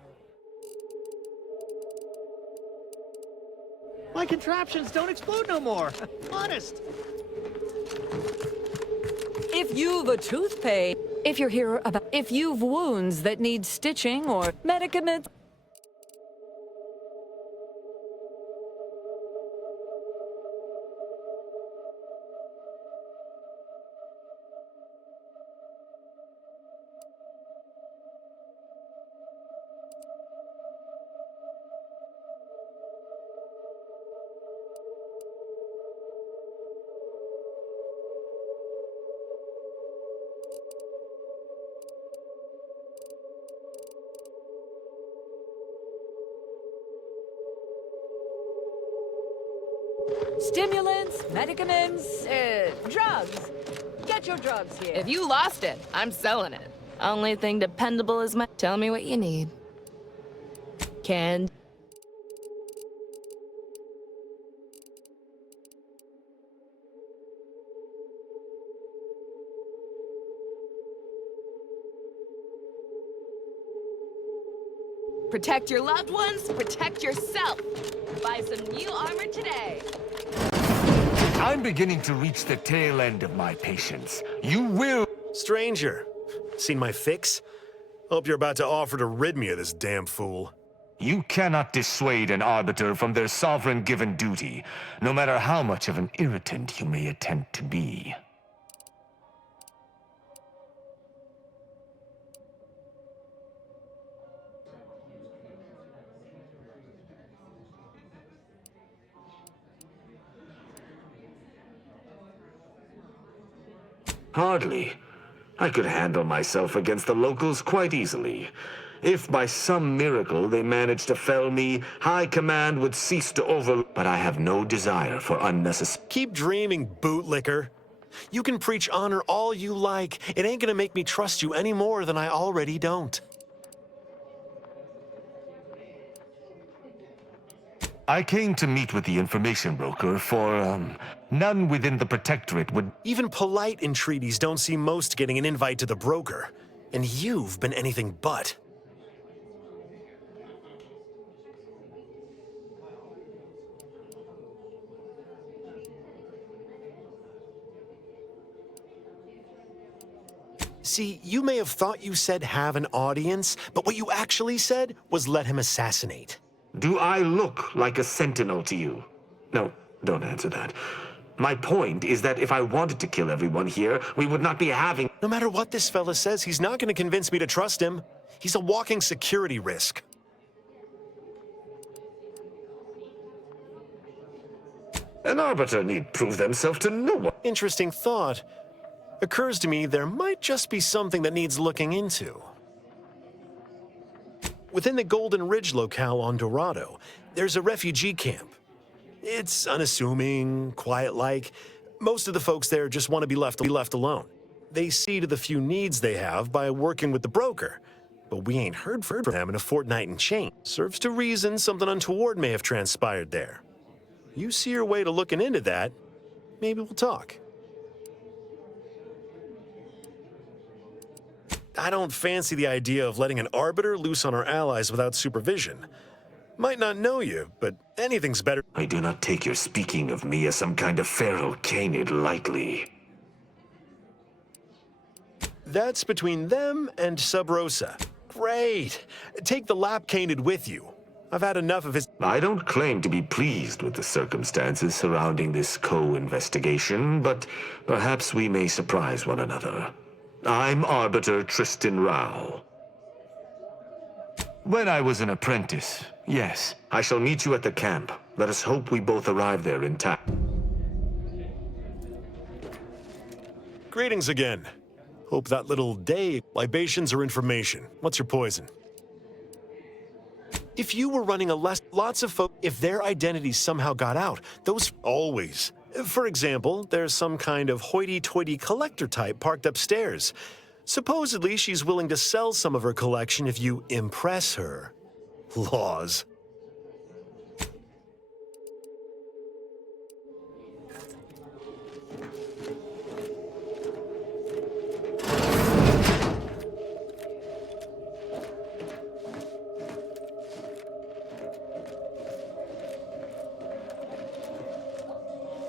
My contraptions don't explode no more. Honest. If you've a tooth pain, if you're here about, if you've wounds that need stitching or medicaments. Stimulants, medicaments, drugs. Get your drugs here. If you lost it, I'm selling it. Only thing dependable is my... Tell me what you need. Can... Protect your loved ones, protect yourself. Buy some new armor today. I'm beginning to reach the tail end of my patience. You will... Stranger, seen my fix? Hope you're about to offer to rid me of this damn fool. You cannot dissuade an arbiter from their sovereign-given duty, no matter how much of an irritant you may attempt to be. Hardly. I could handle myself against the locals quite easily. If by some miracle they managed to fell me, High Command would cease to But I have no desire for unnecessary... Keep dreaming, bootlicker. You can preach honor all you like. It ain't gonna make me trust you any more than I already don't. I came to meet with the information broker for, none within the Protectorate would... Even polite entreaties don't see most getting an invite to the broker. And you've been anything but. See, you may have thought you said have an audience, but what you actually said was let him assassinate. Do I look like a sentinel to you? No, don't answer that. My point is that if I wanted to kill everyone here, we would not be having... No matter what this fella says, he's not going to convince me to trust him. He's a walking security risk. An arbiter need prove themselves to no one. Interesting thought. Occurs to me there might just be something that needs looking into. Within the Golden Ridge locale on Dorado, there's a refugee camp. It's unassuming, quiet-like. Most of the folks there just want to be left alone. They see to the few needs they have by working with the broker. But we ain't heard from them in a fortnight and change. Serves to reason something untoward may have transpired there. You see your way to looking into that, maybe we'll talk. I don't fancy the idea of letting an arbiter loose on our allies without supervision. Might not know you, but anything's better. I do not take your speaking of me as some kind of feral canid lightly. That's between them and Sub Rosa. Great. Take the lap canid with you. I've had enough of his... I don't claim to be pleased with the circumstances surrounding this co-investigation, but perhaps we may surprise one another. I'm Arbiter Tristan Rao. When I was an apprentice, yes. I shall meet you at the camp. Let us hope we both arrive there intact. Greetings again. Hope that little day libations or information. What's your poison? If you were running lots of folks, if their identities somehow got out, those always. For example, there's some kind of hoity-toity collector type parked upstairs. Supposedly, she's willing to sell some of her collection if you impress her. Laws.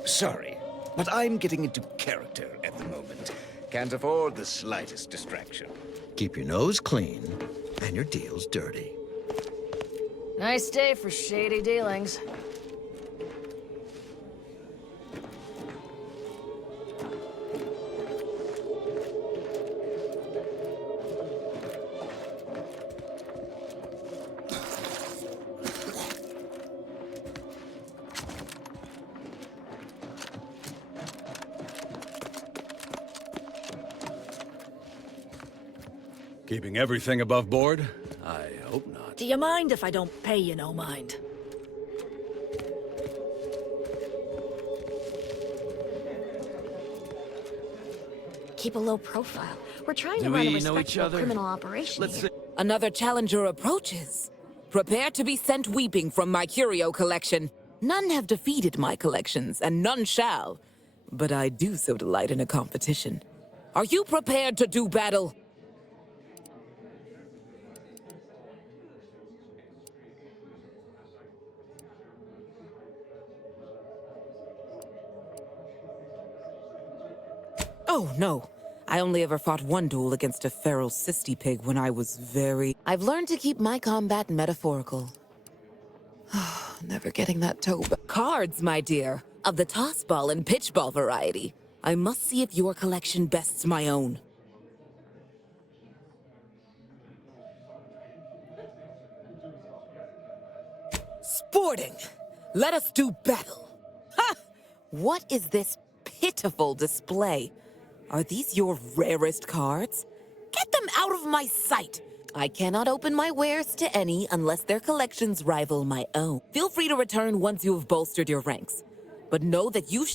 Sorry, but I'm getting into character at the moment. Can't afford the slightest distraction. Keep your nose clean and your deals dirty. Nice day for shady dealings. Keeping everything above board? I hope not. Do you mind if I don't pay you no mind? Keep a low profile. We're trying Do to run a we know each respectable other? criminal operation here. Another challenger approaches. Prepare to be sent weeping from my curio collection. None have defeated my collections, and none shall. But I do so delight in a competition. Are you prepared to do battle? Oh, no. I only ever fought one duel against a feral cysty pig when I was very... I've learned to keep my combat metaphorical. Never getting that toe back. Cards, my dear. Of the toss ball and pitch ball variety. I must see if your collection bests my own. Sporting! Let us do battle! Ha! What is this pitiful display? Are these your rarest cards? Get them out of my sight! I cannot open my wares to any unless their collections rival my own. Feel free to return once you have bolstered your ranks. But know that you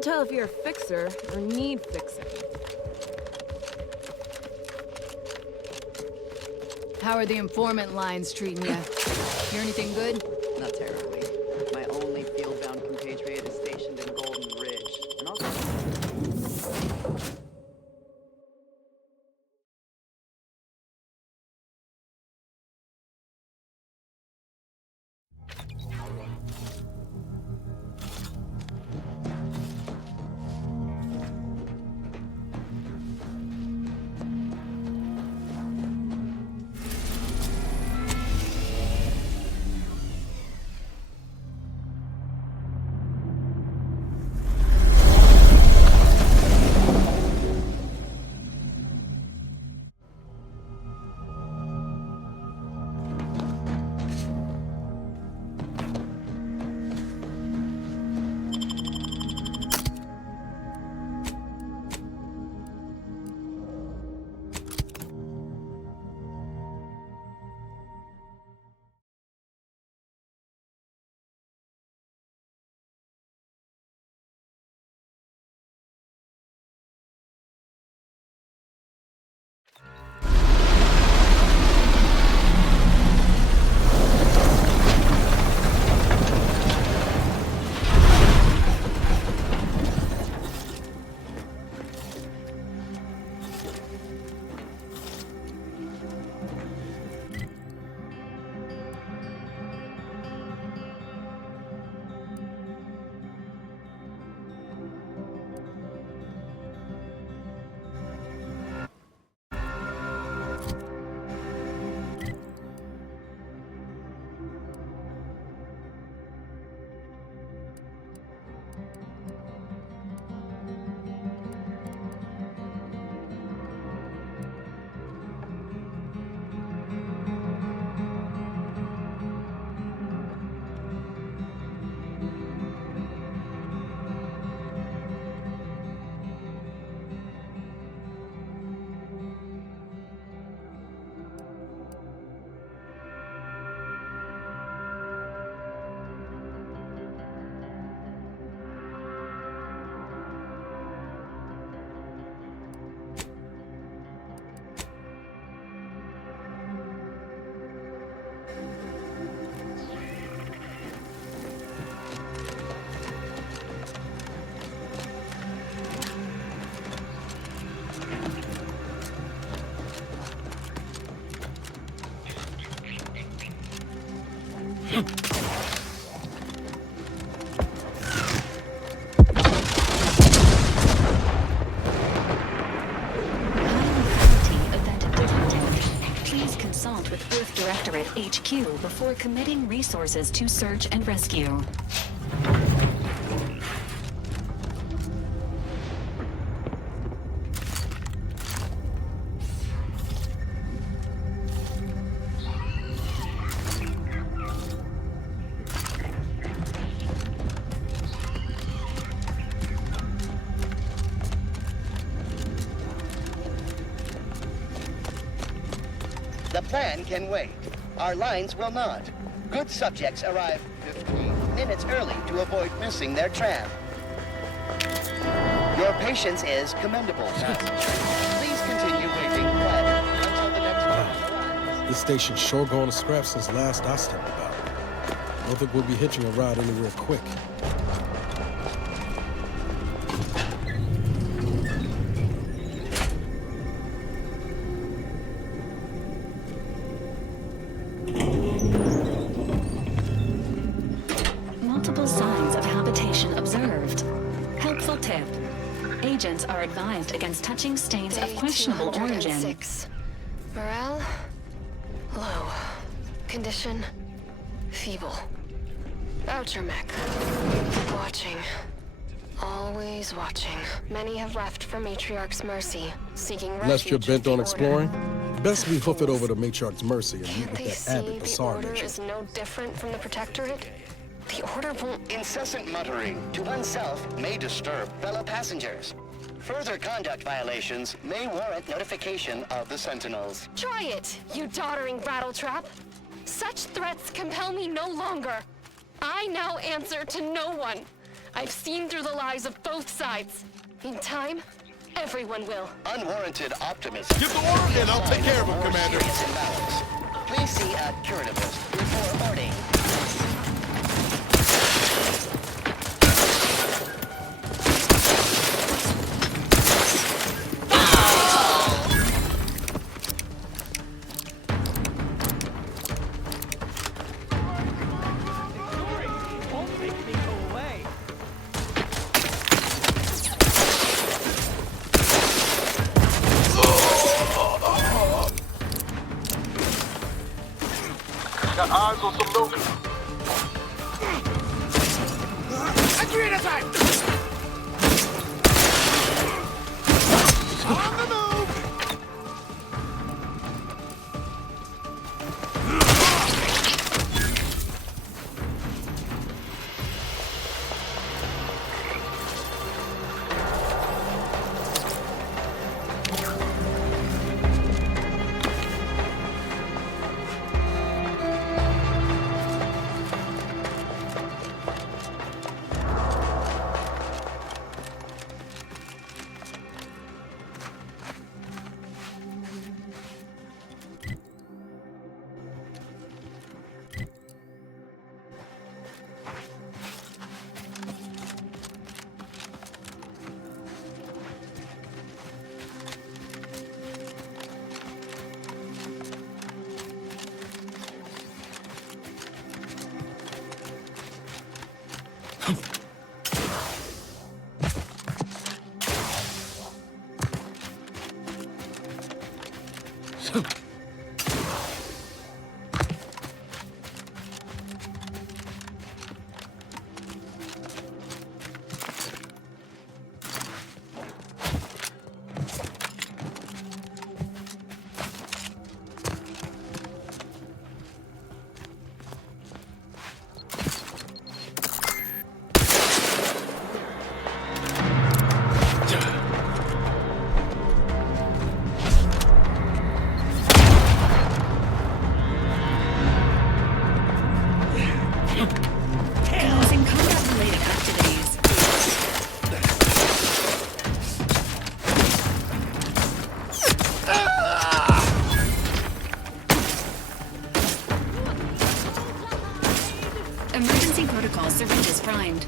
Can't tell if you're a fixer or need fixing. How are the informant lines treating you? Hear anything good? Not terribly. My only field-bound compatriot is stationed in Golden Ridge. And also... with Earth Directorate HQ before committing resources to search and rescue. The plan can wait. Our lines will not. Good subjects arrive 15 minutes early to avoid missing their tram. Your patience is commendable, passengers. Please continue waiting quietly until the next one. This station's sure gone to scrap since last I stepped about. Don't think we'll be hitching a ride anywhere quick. Multiple signs of habitation observed. Helpful tip. Agents are advised against touching stains of questionable origin. 206. Morale? Low. Condition? Feeble. Voucher mech. Watching. Always watching. Many have left for Matriarch's mercy, seeking refuge. Unless you're bent on with the exploring, Order. best we hoof it over to Matriarch's mercy and meet Can't with they that see abbot the Bassar Order mission. is no different from the Protectorate? The Order won't... Incessant muttering to oneself may disturb fellow passengers. Further conduct violations may warrant notification of the Sentinels. Try it, you doddering rattletrap. Such threats compel me no longer. I now answer to no one. I've seen through the lies of both sides. In time, everyone will. Unwarranted optimism. Give the order and I'll take care of him, Commander. Please see a curativist before boarding. Got eyes on some locals. Agree to time! On the move! Causing combat-related activities. Emergency protocol syringes primed.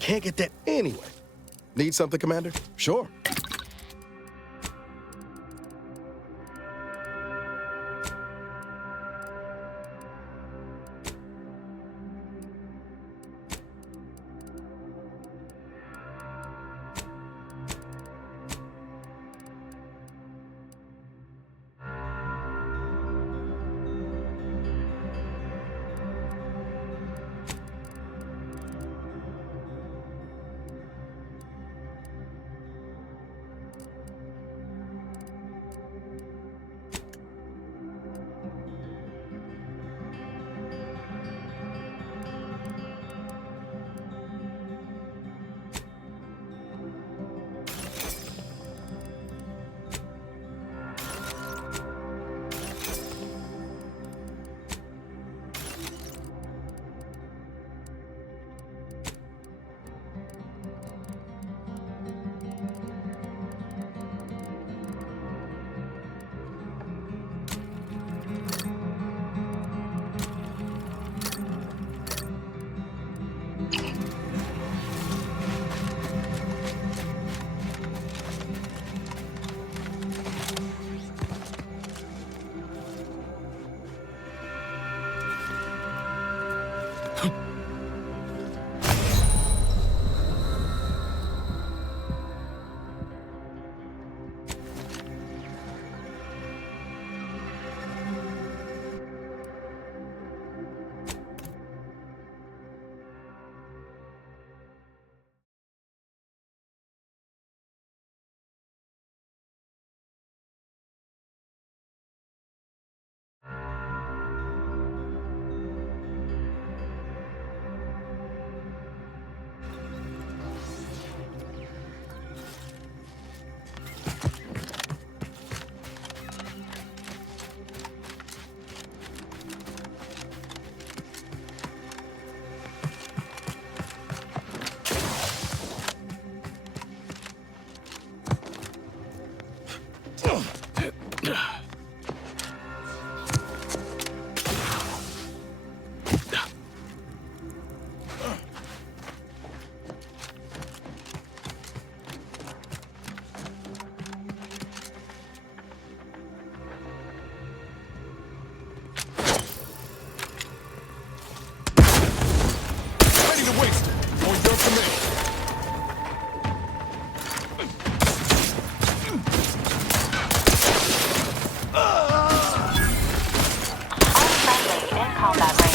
Can't get that anyway. Need something, Commander? Sure. Ready to waste it. On your command. In combat range.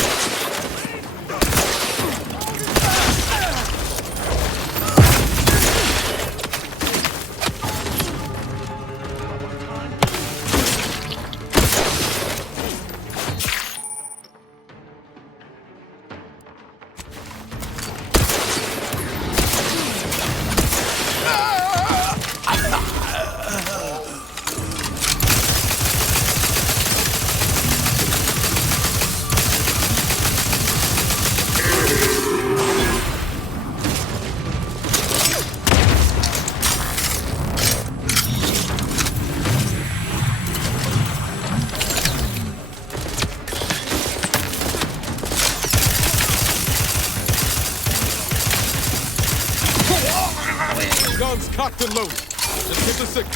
Guns cocked and loaded. Just hit the signal.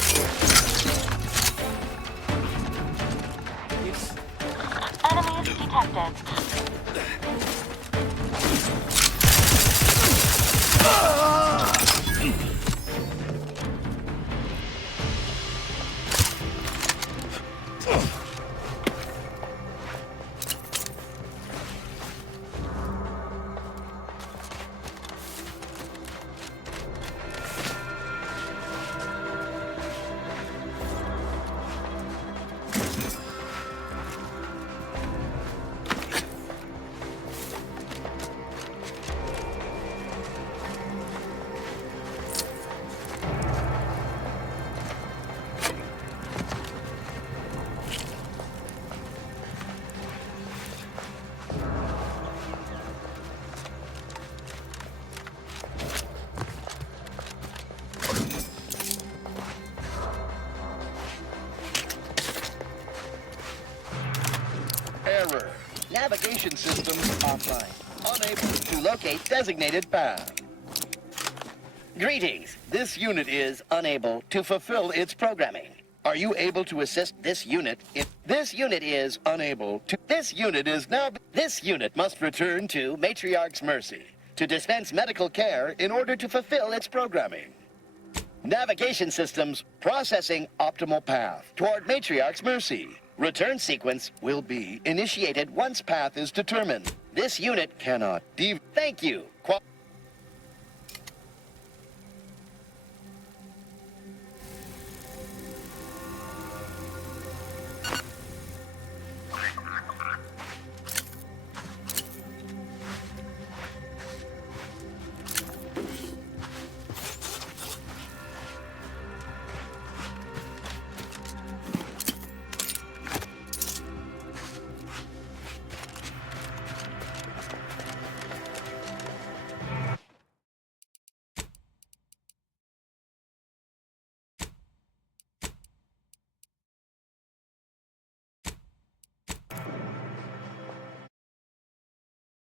Enemies detected. Error. Navigation system offline. Unable to locate designated path. Greetings. This unit is unable to fulfill its programming. Are you able to assist this unit? This unit is unable to... This unit must return to Matriarch's Mercy to dispense medical care in order to fulfill its programming. Navigation systems processing optimal path toward Matriarch's Mercy. Return sequence will be initiated once path is determined. This unit cannot Thank you.